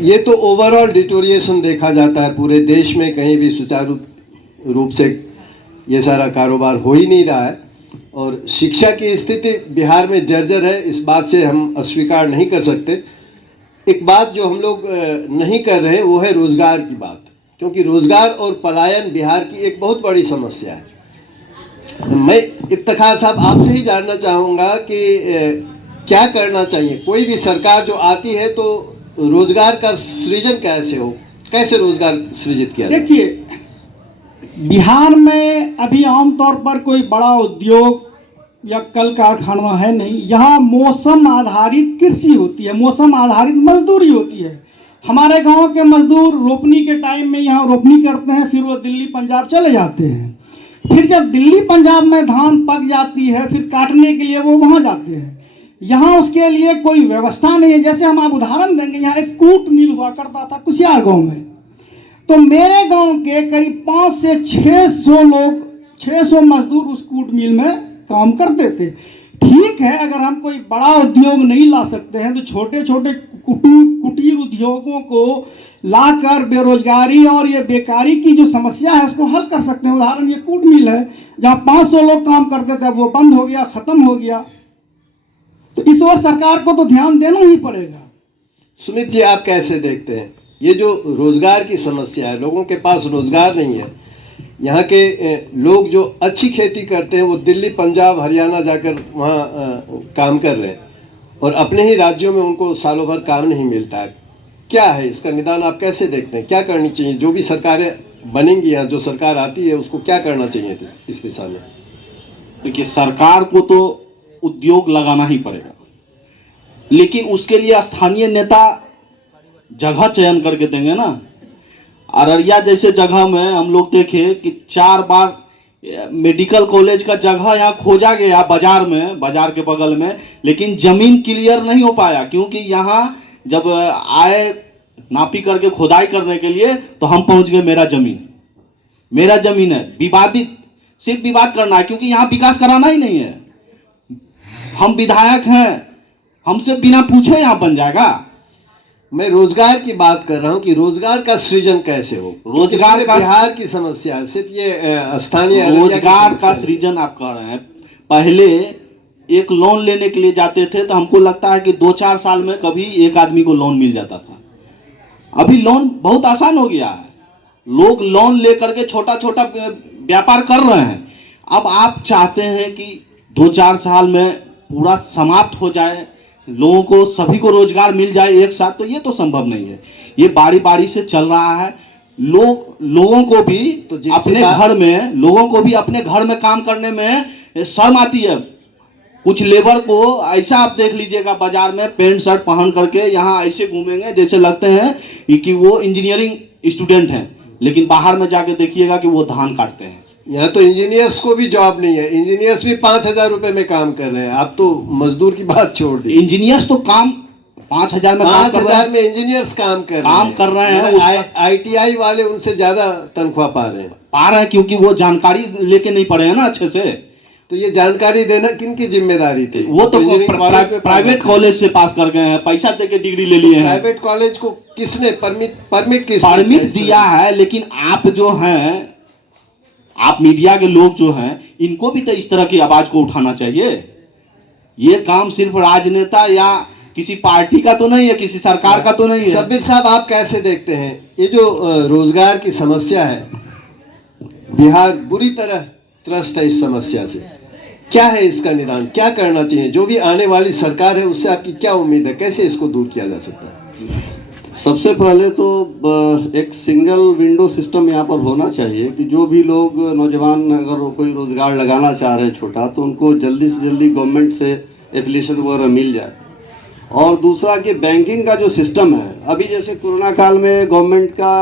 ये तो ओवरऑल डिटोरिएशन देखा जाता है पूरे देश में, कहीं भी सुचारू रूप से ये सारा कारोबार हो ही नहीं रहा है। और शिक्षा की स्थिति बिहार में जर्जर है, इस बात से हम अस्वीकार नहीं कर सकते। एक बात जो हम लोग नहीं कर रहे वो है रोजगार की बात, क्योंकि रोजगार और पलायन बिहार की एक बहुत बड़ी समस्या है। मैं इफ्तिखार साहब आपसे ही जानना चाहूँगा कि क्या करना चाहिए? कोई भी सरकार जो आती है तो रोजगार का सृजन कैसे हो, कैसे रोजगार सृजित किया जाए? देखिए, बिहार में अभी आमतौर पर कोई बड़ा उद्योग या कल कारखाना है नहीं। यहाँ मौसम आधारित कृषि होती है, मौसम आधारित मजदूरी होती है। हमारे गांव के मजदूर रोपनी के टाइम में यहाँ रोपनी करते हैं, फिर वो दिल्ली पंजाब चले जाते हैं। फिर जब दिल्ली पंजाब में धान पक जाती है, फिर काटने के लिए वो वहाँ जाते हैं। यहाँ उसके लिए कोई व्यवस्था नहीं है। जैसे हम आप उदाहरण देंगे, यहाँ एक कूट मिल हुआ करता था कुसियार गाँव में, तो मेरे गांव के करीब 500 से 600 लोग, 600 मजदूर उस कूट मिल में काम करते थे। ठीक है, अगर हम कोई बड़ा उद्योग नहीं ला सकते हैं तो छोटे छोटे कुटीर उद्योगों को लाकर बेरोजगारी और ये बेकारी की जो समस्या है उसको हल कर सकते हैं। उदाहरण ये कूट मिल है, जहाँ 500 लोग काम करते थे, वो बंद हो गया, खत्म हो गया। तो इस ओर सरकार को तो ध्यान देना ही पड़ेगा। सुमित जी, आप कैसे देखते हैं ये जो रोजगार की समस्या है? लोगों के पास रोजगार नहीं है। यहाँ के लोग जो अच्छी खेती करते हैं वो दिल्ली पंजाब हरियाणा जाकर वहाँ काम कर रहे हैं, और अपने ही राज्यों में उनको सालों भर काम नहीं मिलता है। क्या है इसका निदान, आप कैसे देखते हैं? क्या करनी चाहिए? जो भी सरकारें बनेंगी या जो सरकार आती है उसको क्या करना चाहिए इस दिशा में? देखिए, सरकार को तो उद्योग लगाना ही पड़ेगा, लेकिन उसके लिए स्थानीय नेता जगह चयन करके देंगे ना। अररिया जैसे जगह में हम लोग देखे कि 4 बार मेडिकल कॉलेज का जगह यहाँ खोजा गया बाजार में, बाजार के बगल में, लेकिन जमीन क्लियर नहीं हो पाया, क्योंकि यहाँ जब आए नापी करके खुदाई करने के लिए तो हम पहुंच गए मेरा जमीन है, विवादित, सिर्फ विवाद करना है, क्योंकि यहाँ विकास कराना ही नहीं है। हम विधायक हैं, हमसे बिना पूछे यहाँ बन जाएगा। मैं रोजगार की बात कर रहा हूँ कि रोजगार का सृजन कैसे हो। रोजगार का बिहार की समस्या है, सिर्फ ये स्थानीय रोजगार का सृजन आप कह रहे हैं। पहले एक लोन लेने के लिए जाते थे तो हमको लगता है कि 2-4 साल में कभी एक आदमी को लोन मिल जाता था। अभी लोन बहुत आसान हो गया है, लोग लोन लेकर के छोटा छोटा व्यापार कर रहे हैं। अब आप चाहते हैं कि 2-4 साल में पूरा समाप्त हो जाए, लोगों को सभी को रोजगार मिल जाए एक साथ, तो ये तो संभव नहीं है। ये बारी बारी से चल रहा है। लोगों को भी तो जिनकी अपने बात- घर में लोगों को भी अपने घर में काम करने में शर्म आती है। कुछ लेबर को ऐसा आप देख लीजिएगा बाजार में पेंट शर्ट पहन करके यहाँ ऐसे घूमेंगे जैसे लगते हैं कि वो इंजीनियरिंग स्टूडेंट हैं, लेकिन बाहर में जाके देखिएगा कि वो धान काटते हैं। यहाँ तो इंजीनियर्स को भी जॉब नहीं है, इंजीनियर्स भी 5,000 रुपए में काम कर रहे हैं। आप तो मजदूर की बात छोड़ दी, इंजीनियर्स तो काम 5,000 में काम कर रहे 5,000 हैं। में इंजीनियर्स काम कर हैं मतलब उसका- ITI वाले उनसे ज्यादा तनख्वाह पा रहे हैं। पा रहे हैं क्योंकि वो जानकारी लेके नहीं पढ़े हैं ना अच्छे से। तो ये जानकारी देना किनकी जिम्मेदारी थी? वो तो इंजीनियरिंग कॉलेज में प्राइवेट कॉलेज से पास कर गए हैं, पैसा दे के डिग्री ले लिए हैं। प्राइवेट कॉलेज को किसने परमिट किसने परमिट इस तरह दिया है, लेकिन आप जो हैं, आप मीडिया के लोग जो हैं, इनको भी तो इस तरह की आवाज को उठाना चाहिए। ये काम सिर्फ राजनेता या किसी पार्टी का तो नहीं है, किसी सरकार का तो नहीं है। सब्बीर साहब, आप कैसे देखते हैं ये जो रोजगार की समस्या है? बिहार बुरी तरह त्रस्त है इस समस्या से। क्या है इसका निदान, क्या करना चाहिए? जो भी आने वाली सरकार है उससे आपकी क्या उम्मीद है, कैसे इसको दूर किया जा सकता है? सबसे पहले तो एक सिंगल विंडो सिस्टम यहाँ पर होना चाहिए कि जो भी लोग नौजवान अगर कोई रोजगार लगाना चाह रहे हैं छोटा, तो उनको जल्दी से जल्दी गवर्नमेंट से एफिलिएशन वगैरह मिल जाए। और दूसरा कि बैंकिंग का जो सिस्टम है, अभी जैसे कोरोना काल में गवर्नमेंट का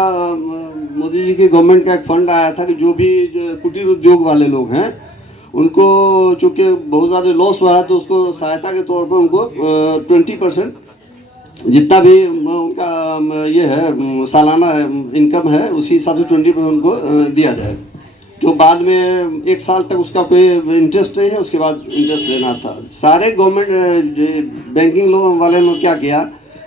मोदी जी की गवर्नमेंट का एक फंड आया था कि जो भी कुटीर उद्योग वाले लोग हैं उनको चूँकि बहुत ज़्यादा लॉस हुआ है, तो उसको सहायता के तौर पर उनको 20% जितना भी उनका ये है सालाना इनकम है उसी हिसाब से 20% उनको दिया जाए, जो बाद में 1 साल तक उसका कोई इंटरेस्ट नहीं है, उसके बाद इंटरेस्ट देना था। सारे गवर्नमेंट बैंकिंग लोग वाले ने क्या किया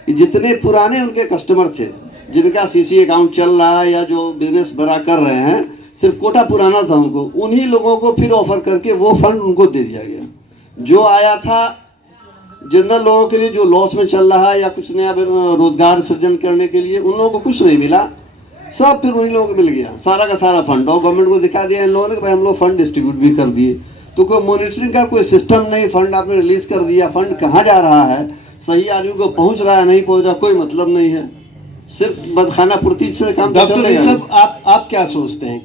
कि जितने पुराने उनके कस्टमर थे, जिनका CC अकाउंट चल रहा है या जो बिजनेस बड़ा कर रहे हैं, सिर्फ कोटा पुराना था उनको, उन्हीं लोगों को फिर ऑफर करके वो फंड उनको दे दिया गया। जो आया था जनरल लोगों के लिए जो लॉस में चल रहा है या कुछ नया रोजगार सृजन करने के लिए, उन लोगों को कुछ नहीं मिला, सब फिर उन्हीं लोगों को मिल गया सारा का सारा फंड। और गवर्नमेंट को दिखा दिया इन लोगों ने कि भाई हम लोग फंड डिस्ट्रीब्यूट भी कर दिए। तो कोई मॉनिटरिंग का कोई सिस्टम नहीं, फंड आपने रिलीज कर दिया, फंड कहाँ जा रहा है, सही आदमी को पहुँच रहा है नहीं पहुँच रहा, कोई मतलब नहीं है, सिर्फ बदखाना पूर्ति से काम डॉक्टर ऋषभ, आप क्या सोचते हैं,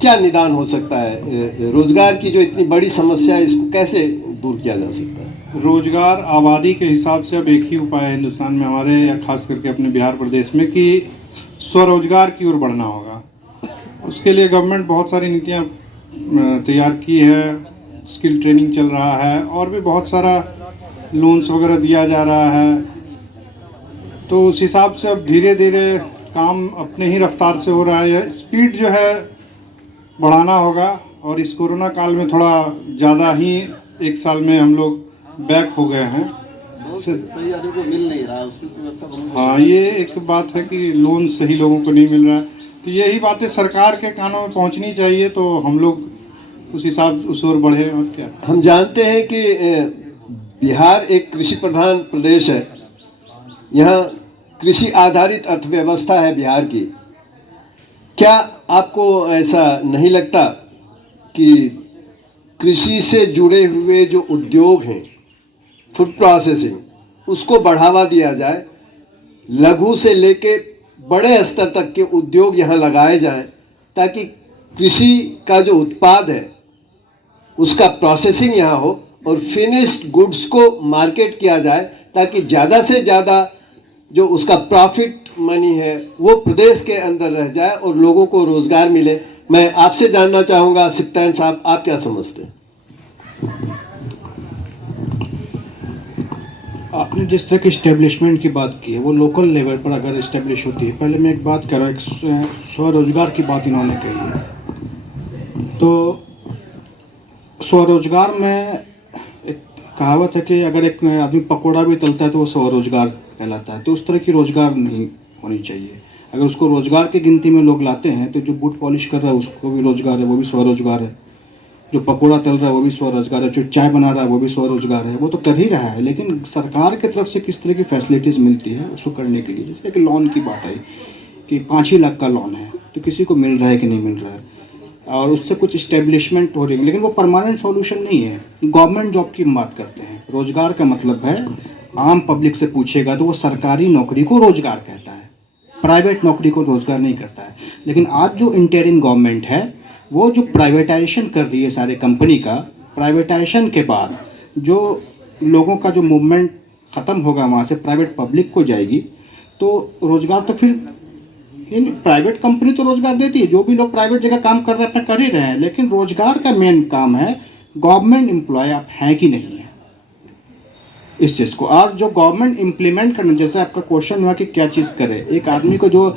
क्या निदान हो सकता है? रोजगार की जो इतनी बड़ी समस्या है इसको कैसे दूर किया जा सकता है? रोजगार आबादी के हिसाब से अब एक ही उपाय है हिंदुस्तान में हमारे, या खास करके अपने बिहार प्रदेश में, कि स्वरोजगार की ओर बढ़ना होगा। उसके लिए गवर्नमेंट बहुत सारी नीतियाँ तैयार की है, स्किल ट्रेनिंग चल रहा है और भी बहुत सारा लोन्स वगैरह दिया जा रहा है। तो उस हिसाब से अब धीरे धीरे काम अपने ही रफ्तार से हो रहा है। स्पीड जो है बढ़ाना होगा, और इस कोरोना काल में थोड़ा ज़्यादा ही 1 साल में हम लोग बैक हो गए हैं। सही आदमी को मिल नहीं रहा, उसकी व्यवस्था। हाँ, ये एक बात है कि लोन सही लोगों को नहीं मिल रहा है। तो यही बातें सरकार के कानों में पहुंचनी चाहिए, तो हम लोग उस हिसाब उस ओर बढ़े। और क्या, हम जानते हैं कि बिहार एक कृषि प्रधान प्रदेश है, यहाँ कृषि आधारित अर्थव्यवस्था है बिहार की। क्या आपको ऐसा नहीं लगता कि कृषि से जुड़े हुए जो उद्योग हैं, फूड प्रोसेसिंग, उसको बढ़ावा दिया जाए, लघु से लेके बड़े स्तर तक के उद्योग यहाँ लगाए जाएं, ताकि कृषि का जो उत्पाद है उसका प्रोसेसिंग यहाँ हो और फिनिश्ड गुड्स को मार्केट किया जाए, ताकि ज़्यादा से ज़्यादा जो उसका प्रॉफिट मनी है वो प्रदेश के अंदर रह जाए और लोगों को रोजगार मिले। मैं आपसे जानना चाहूँगा सिकतैन साहब, आप क्या समझते हैं? आपने जिस तरह की इस्टेब्लिशमेंट की बात की है वो लोकल लेवल पर अगर इस्टेब्लिश होती है, पहले मैं एक बात कर रहा हूँ, एक स्वरोजगार की बात इन्होंने कही है। तो स्वरोजगार में एक कहावत है कि अगर एक आदमी पकौड़ा भी तलता है तो वो स्वरोजगार कहलाता है। तो उस तरह की रोजगार नहीं होनी चाहिए। अगर उसको रोजगार की गिनती में लोग लाते हैं तो जो बूट पॉलिश कर रहा है उसको भी रोजगार है, वो भी स्वरोजगार है। जो पकौड़ा तल रहा है वो भी स्वरोजगार है, जो चाय बना रहा है वो भी स्वरोजगार है। वो तो कर ही रहा है, लेकिन सरकार की तरफ से किस तरह की फैसिलिटीज़ मिलती है उसको करने के लिए। जैसे कि लोन की बात आई कि 5 ही लाख का लोन है, तो किसी को मिल रहा है कि नहीं मिल रहा है, और उससे कुछ इस्टेब्लिशमेंट हो रही है, लेकिन वो परमानेंट सॉल्यूशन नहीं है। गवर्नमेंट जॉब की बात करते हैं, रोजगार का मतलब है आम पब्लिक से पूछेगा तो वो सरकारी नौकरी को रोजगार कहता है, प्राइवेट नौकरी को रोज़गार नहीं करता है। लेकिन आज जो इंटरिम गवर्नमेंट है वो जो प्राइवेटाइजेशन कर रही है सारे कंपनी का, प्राइवेटाइजेशन के बाद जो लोगों का जो मूवमेंट ख़त्म होगा, वहाँ से प्राइवेट पब्लिक को जाएगी, तो रोज़गार तो फिर प्राइवेट कंपनी तो रोज़गार देती है, जो भी लोग प्राइवेट जगह काम कर रहे हैं अपना कर ही रहे हैं, लेकिन रोज़गार का मेन काम है गवर्नमेंट एम्प्लॉय आप हैं कि नहीं है इस चीज़ को। और जो गवर्नमेंट इम्प्लीमेंट करना, जैसे आपका क्वेश्चन हुआ कि क्या चीज़ करे, एक आदमी को जो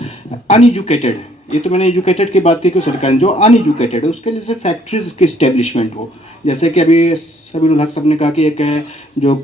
अनएजुकेटेड है, ये तो मैंने एजुकेटेड की बात की कि सरकार जो अनएजुकेटेड है उसके लिए से फैक्ट्रीज की इस्टेब्लिशमेंट हो, जैसे कि अभी सबीरुल हक साहब ने कहा कि एक है जो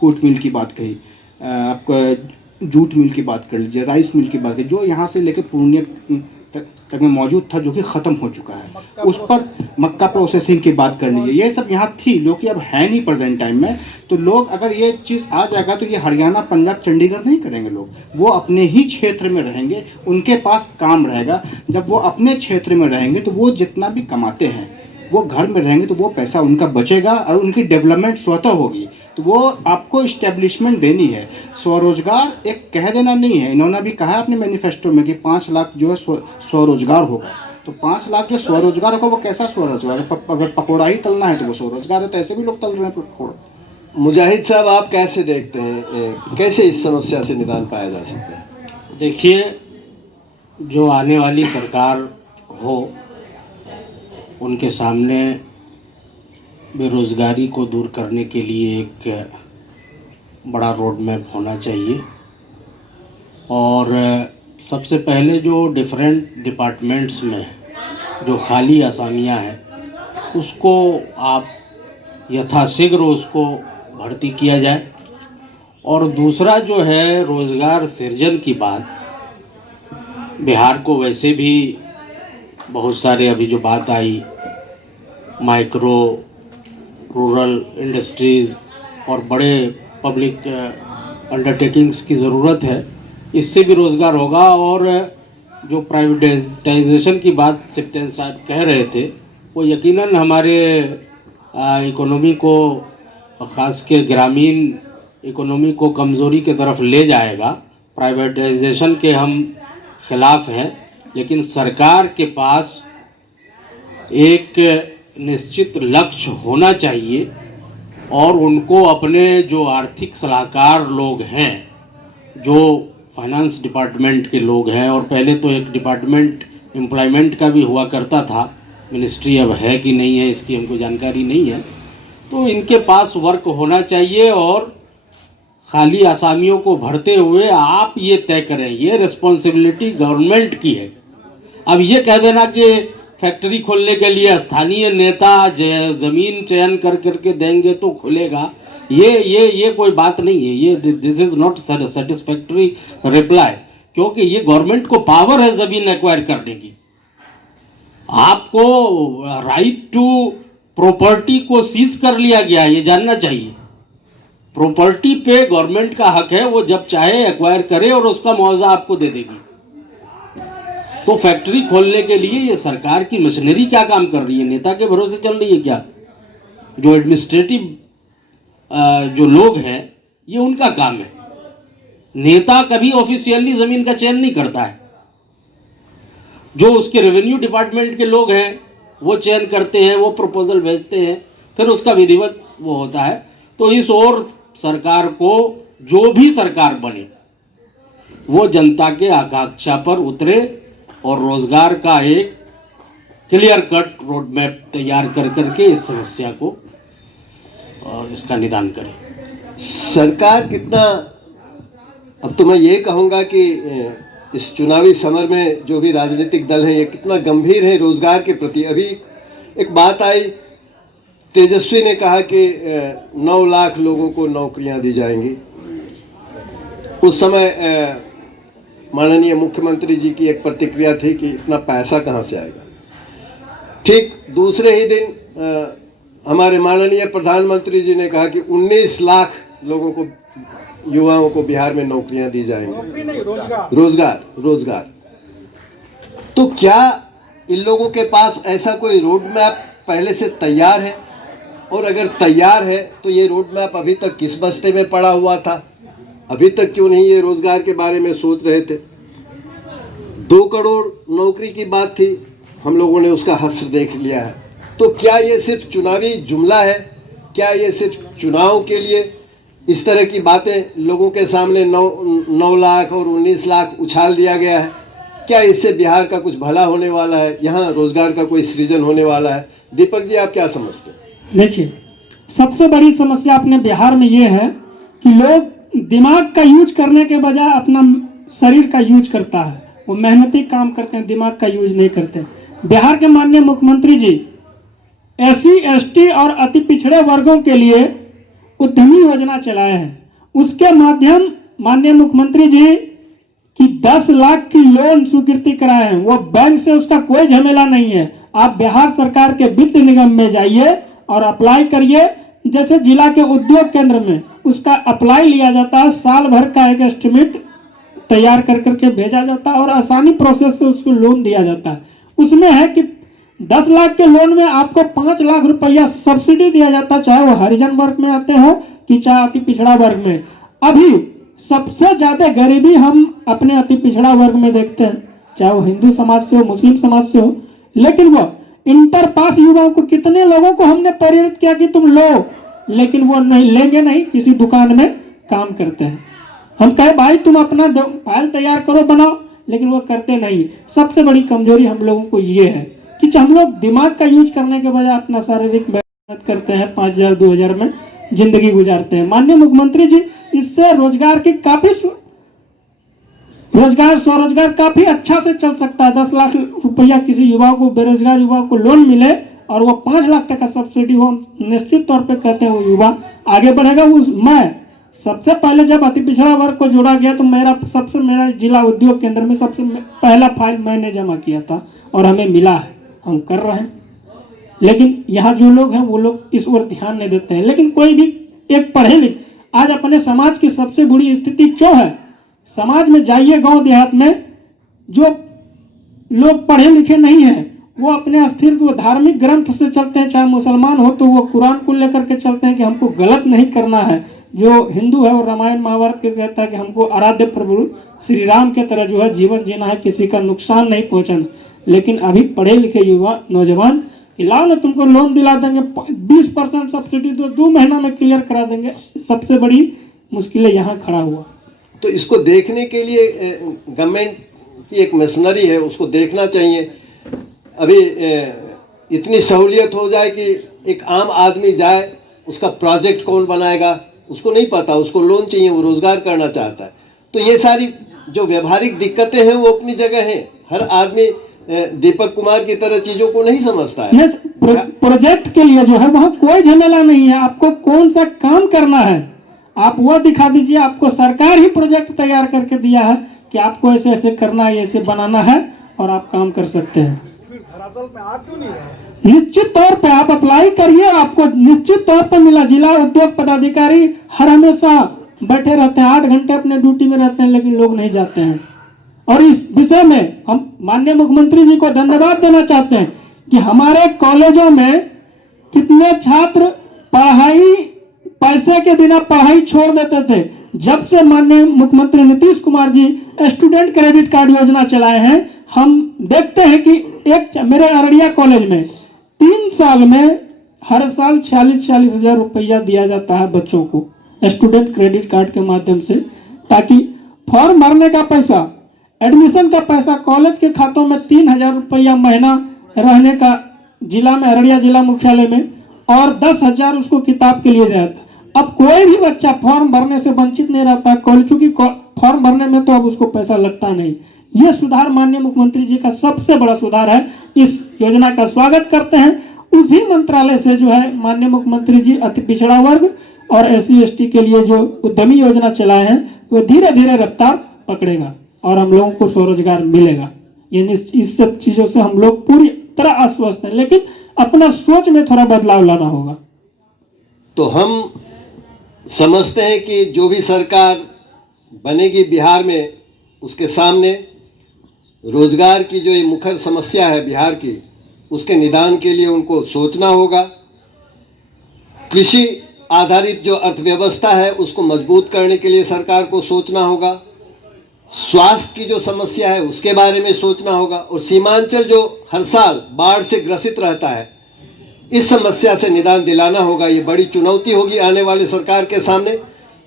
कूट मिल की बात कही, आपका जूट मिल की बात कर लीजिए, राइस मिल की बात करिए, जो यहाँ से लेकर पूर्णिया तक में मौजूद था जो कि ख़त्म हो चुका है, उस पर मक्का प्रोसेसिंग की बात कर लीजिए, ये सब यहाँ थी जो कि अब है नहीं प्रेजेंट टाइम में। तो लोग अगर ये चीज़ आ जाएगा तो ये हरियाणा, पंजाब, चंडीगढ़ नहीं करेंगे लोग, वो अपने ही क्षेत्र में रहेंगे, उनके पास काम रहेगा। जब वो अपने क्षेत्र में रहेंगे तो वो जितना भी कमाते हैं वो घर में रहेंगे तो वो पैसा उनका बचेगा और उनकी डेवलपमेंट स्वतः होगी। तो वो आपको इस्टेब्लिशमेंट देनी है। स्वरोजगार एक कह देना नहीं है, इन्होंने भी कहा अपने मैनिफेस्टो में कि 5 लाख जो है स्वरोजगार होगा। तो 5 लाख जो स्वरोजगार होगा वो कैसा स्वरोजगार है? अगर पकौड़ा ही तलना है तो वो स्वरोजगार है, तो ऐसे भी लोग तल रहे हैं पकौड़ा। मुजाहिद साहब, आप कैसे देखते हैं, कैसे इस समस्या से निदान पाया जा सकता है? देखिए, जो आने वाली सरकार हो उनके सामने बेरोज़गारी को दूर करने के लिए एक बड़ा रोड मैप होना चाहिए। और सबसे पहले जो डिफरेंट डिपार्टमेंट्स में जो खाली आसामियां हैं उसको आप यथाशीघ्र उसको भर्ती किया जाए। और दूसरा जो है रोज़गार सृजन की बात, बिहार को वैसे भी बहुत सारे अभी जो बात आई माइक्रो रूरल इंडस्ट्रीज़ और बड़े पब्लिक अंडरटेकिंग्स की ज़रूरत है, इससे भी रोज़गार होगा। और जो प्राइवेटाइजेशन की बात सिप्टेन साहब कह रहे थे वो यकीनन हमारे इकोनॉमी को, ख़ास के ग्रामीण इकोनॉमी को कमज़ोरी की तरफ ले जाएगा। प्राइवेटाइजेशन के हम खिलाफ़ हैं, लेकिन सरकार के पास एक निश्चित लक्ष्य होना चाहिए और उनको अपने जो आर्थिक सलाहकार लोग हैं, जो फाइनेंस डिपार्टमेंट के लोग हैं, और पहले तो एक डिपार्टमेंट एम्प्लॉयमेंट का भी हुआ करता था, मिनिस्ट्री अब है कि नहीं है इसकी हमको जानकारी नहीं है, तो इनके पास वर्क होना चाहिए। और खाली आसामियों को भरते हुए आप ये तय करें, ये रिस्पॉन्सिबिलिटी गवर्नमेंट की है। अब ये कह देना कि फैक्ट्री खोलने के लिए स्थानीय नेता ज़मीन चयन कर करके देंगे तो खुलेगा, ये कोई बात नहीं है। ये this is not satisfactory reply, क्योंकि ये गवर्नमेंट को पावर है ज़मीन एक्वायर करने की। आपको राइट टू प्रॉपर्टी को सीज कर लिया गया, ये जानना चाहिए। प्रॉपर्टी पे गवर्नमेंट का हक है, वो जब चाहे एक्वायर करे और उसका मुआवजा आपको दे देगी। तो फैक्ट्री खोलने के लिए ये सरकार की मशीनरी क्या काम कर रही है? नेता के भरोसे चल रही है क्या? जो एडमिनिस्ट्रेटिव जो लोग हैं ये उनका काम है। नेता कभी ऑफिशियली जमीन का चयन नहीं करता है, जो उसके रेवेन्यू डिपार्टमेंट के लोग हैं वो चयन करते हैं, वो प्रपोजल भेजते हैं, फिर उसका विधिवत वो होता है। तो इस ओर सरकार को, जो भी सरकार बने, वो जनता के आकांक्षा पर उतरे और रोजगार का एक क्लियर कट रोड मैप तैयार कर करके इस समस्या को इसका निदान करें। सरकार कितना, अब तो मैं ये कहूँगा कि इस चुनावी समर में जो भी राजनीतिक दल है ये कितना गंभीर है रोजगार के प्रति। अभी एक बात आई, तेजस्वी ने कहा कि 9 लाख लोगों को नौकरियां दी जाएंगी। उस समय माननीय मुख्यमंत्री जी की एक प्रतिक्रिया थी कि इतना पैसा कहाँ से आएगा। ठीक दूसरे ही दिन हमारे माननीय प्रधानमंत्री जी ने कहा कि 19 लाख लोगों को, युवाओं को बिहार में नौकरियां दी जाएंगी। रोजगार। तो क्या इन लोगों के पास ऐसा कोई रोड मैप पहले से तैयार है? और अगर तैयार है तो ये रोड मैप अभी तक किस बस्ते में पड़ा हुआ था? अभी तक क्यों नहीं ये रोजगार के बारे में सोच रहे थे? 2 करोड़ नौकरी की बात थी, हम लोगों ने उसका हश्र देख लिया है। तो क्या ये सिर्फ चुनावी जुमला है? क्या ये सिर्फ चुनाव के लिए इस तरह की बातें लोगों के सामने 9 लाख और 19 लाख उछाल दिया गया है? क्या इससे बिहार का कुछ भला होने वाला है? यहाँ रोजगार का कोई सृजन होने वाला है? दीपक जी, आप क्या समझते हैं? देखिए, सबसे बड़ी समस्या अपने बिहार में ये है कि लोग दिमाग का यूज करने के बजाय अपना शरीर का यूज करता है। वो मेहनती काम करते हैं, दिमाग का यूज नहीं करते। बिहार के माननीय मुख्यमंत्री जी SC ST और अति पिछड़े वर्गों के लिए उद्यमी योजना चलाए हैं। उसके माध्यम माननीय मुख्यमंत्री जी की 10 लाख की लोन स्वीकृति कराए हैं। वो बैंक से उसका कोई झमेला नहीं है। आप बिहार सरकार के वित्त निगम में जाइए और अप्लाई करिए। जैसे जिला के उद्योग केंद्र में उसका अप्लाई लिया जाता है, साल भर का एक एस्टिमेट तैयार कर करके भेजा जाता है और आसानी प्रोसेस से उसको लोन दिया जाता है। उसमें है कि 10 लाख के लोन में आपको 5 लाख रुपया सब्सिडी दिया जाता है, चाहे वो हरिजन वर्ग में आते हो कि चाहे अति पिछड़ा वर्ग में। अभी सबसे ज्यादा गरीबी हम अपने अति पिछड़ा वर्ग में देखते हैं, चाहे वो हिंदू समाज से हो, मुस्लिम समाज से हो। लेकिन वो इंटर पास युवाओं को, कितने लोगों को हमने प्रेरित किया कि तुम लो, लेकिन वो नहीं लेंगे, नहीं, किसी दुकान में काम करते हैं। हम कहे भाई तुम अपना फाइल तैयार करो, बनाओ, लेकिन वो करते नहीं। सबसे बड़ी कमजोरी हम लोगों को ये है कि हम लोग दिमाग का यूज करने के बजाय अपना शारीरिक मेहनत करते हैं, 5000 2000 में जिंदगी गुजारते हैं। माननीय मुख्यमंत्री जी, इससे रोजगार की काफी स्वरोजगार काफी अच्छा से चल सकता है। 10 लाख रुपया किसी युवा को, बेरोजगार युवा को लोन मिले और वो 5 लाख टका सब्सिडी हो, निश्चित तौर पे कहते हैं वो युवा आगे बढ़ेगा। मैं सबसे पहले जब अति पिछड़ा वर्ग को जोड़ा गया तो मेरा जिला उद्योग केंद्र में सबसे पहला फाइल मैंने जमा किया था और हमें मिला है, हम कर रहे हैं। लेकिन यहाँ जो लोग हैं वो लोग इस ओर ध्यान नहीं देते हैं। लेकिन कोई भी एक पढ़े लिखे, आज अपने समाज की सबसे बुरी स्थिति क्यों है? समाज में जाइए, गांव देहात में जो लोग पढ़े लिखे नहीं हैं वो अपने अस्थिरत्व धार्मिक ग्रंथ से चलते हैं। चाहे मुसलमान हो तो वो कुरान को लेकर के चलते हैं कि हमको गलत नहीं करना है। जो हिंदू है वो रामायण महाभारत के कहता है कि हमको आराध्य प्रभु श्री राम के तरह जो है जीवन जीना है, किसी का नुकसान नहीं पहुंचाना। लेकिन अभी पढ़े लिखे युवा नौजवान, लाओ ना तुमको लोन दिला देंगे, 20% सब्सिडी दो, 2 महीना में क्लियर करा देंगे। सबसे बड़ी मुश्किलें यहाँ खड़ा हुआ। तो इसको देखने के लिए गवर्नमेंट की एक मशीनरी है, उसको देखना चाहिए। अभी इतनी सहूलियत हो जाए कि एक आम आदमी जाए, उसका प्रोजेक्ट कौन बनाएगा उसको नहीं पता, उसको लोन चाहिए, वो रोजगार करना चाहता है। तो ये सारी जो व्यवहारिक दिक्कतें हैं वो अपनी जगह हैं। हर आदमी दीपक कुमार की तरह चीजों को नहीं समझता है। प्रोजेक्ट के लिए जो है वहाँ कोई झमेला नहीं है। आपको कौन सा काम करना है आप वो दिखा दीजिए। आपको सरकार ही प्रोजेक्ट तैयार करके दिया है कि आपको ऐसे ऐसे करना है, ऐसे बनाना है और आप काम कर सकते हैं। निश्चित तौर पे आप अप्लाई करिए, आपको निश्चित तौर पर मिला। जिला उद्योग पदाधिकारी हर हमेशा बैठे रहते हैं, 8 घंटे अपने ड्यूटी में रहते हैं, लेकिन लोग नहीं जाते हैं। और इस विषय में हम माननीय मुख्यमंत्री जी को धन्यवाद देना चाहते हैं कि हमारे कॉलेजों में कितने छात्र पढ़ाई, पैसे के बिना पढ़ाई छोड़ देते थे। जब से माननीय मुख्यमंत्री Nitish Kumar ji student credit card योजना चलाए हैं, हम देखते हैं कि मेरे अररिया कॉलेज में 3 साल में हर साल 40-40 हजार रुपया दिया जाता है बच्चों को स्टूडेंट क्रेडिट कार्ड के माध्यम से, ताकि फॉर्म भरने का पैसा, एडमिशन का पैसा कॉलेज के खातों में 3000 रुपया महीना रहने का जिला में, अररिया जिला मुख्यालय में, और 10,000 उसको किताब के लिए जाता। अब कोई भी बच्चा फॉर्म भरने से वंचित नहीं रहता कॉलेज, क्योंकि फॉर्म भरने में तो अब उसको पैसा लगता नहीं। ये सुधार माननीय मुख्यमंत्री जी का सबसे बड़ा सुधार है। इस योजना का स्वागत करते हैं। उसी मंत्रालय से जो है माननीय मुख्यमंत्री जी अति पिछड़ा वर्ग और SC ST के लिए जो उद्यमी योजना चलाए हैं वो धीरे धीरे रफ्तार पकड़ेगा और हम लोगों को स्वरोजगार मिलेगा। ये इस सब चीजों से हम लोग पूरी तरह आश्वस्त हैं, लेकिन अपना सोच में थोड़ा बदलाव लाना होगा। तो हम समझते हैं कि जो भी सरकार बनेगी बिहार में, उसके सामने रोजगार की जो ये मुखर समस्या है बिहार की, उसके निदान के लिए उनको सोचना होगा। कृषि आधारित जो अर्थव्यवस्था है उसको मजबूत करने के लिए सरकार को सोचना होगा। स्वास्थ्य की जो समस्या है उसके बारे में सोचना होगा, और सीमांचल जो हर साल बाढ़ से ग्रसित रहता है, इस समस्या से निदान दिलाना होगा। ये बड़ी चुनौती होगी आने वाली सरकार के सामने।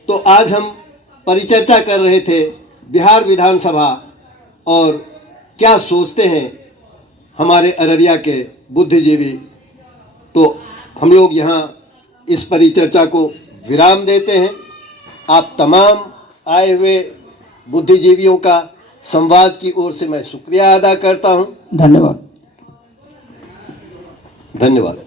तो आज हम परिचर्चा कर रहे थे बिहार विधानसभा और क्या सोचते हैं हमारे अररिया के बुद्धिजीवी। तो हम लोग यहाँ इस परिचर्चा को विराम देते हैं। आप तमाम आए हुए बुद्धिजीवियों का संवाद की ओर से मैं शुक्रिया अदा करता हूँ। धन्यवाद। धन्यवाद।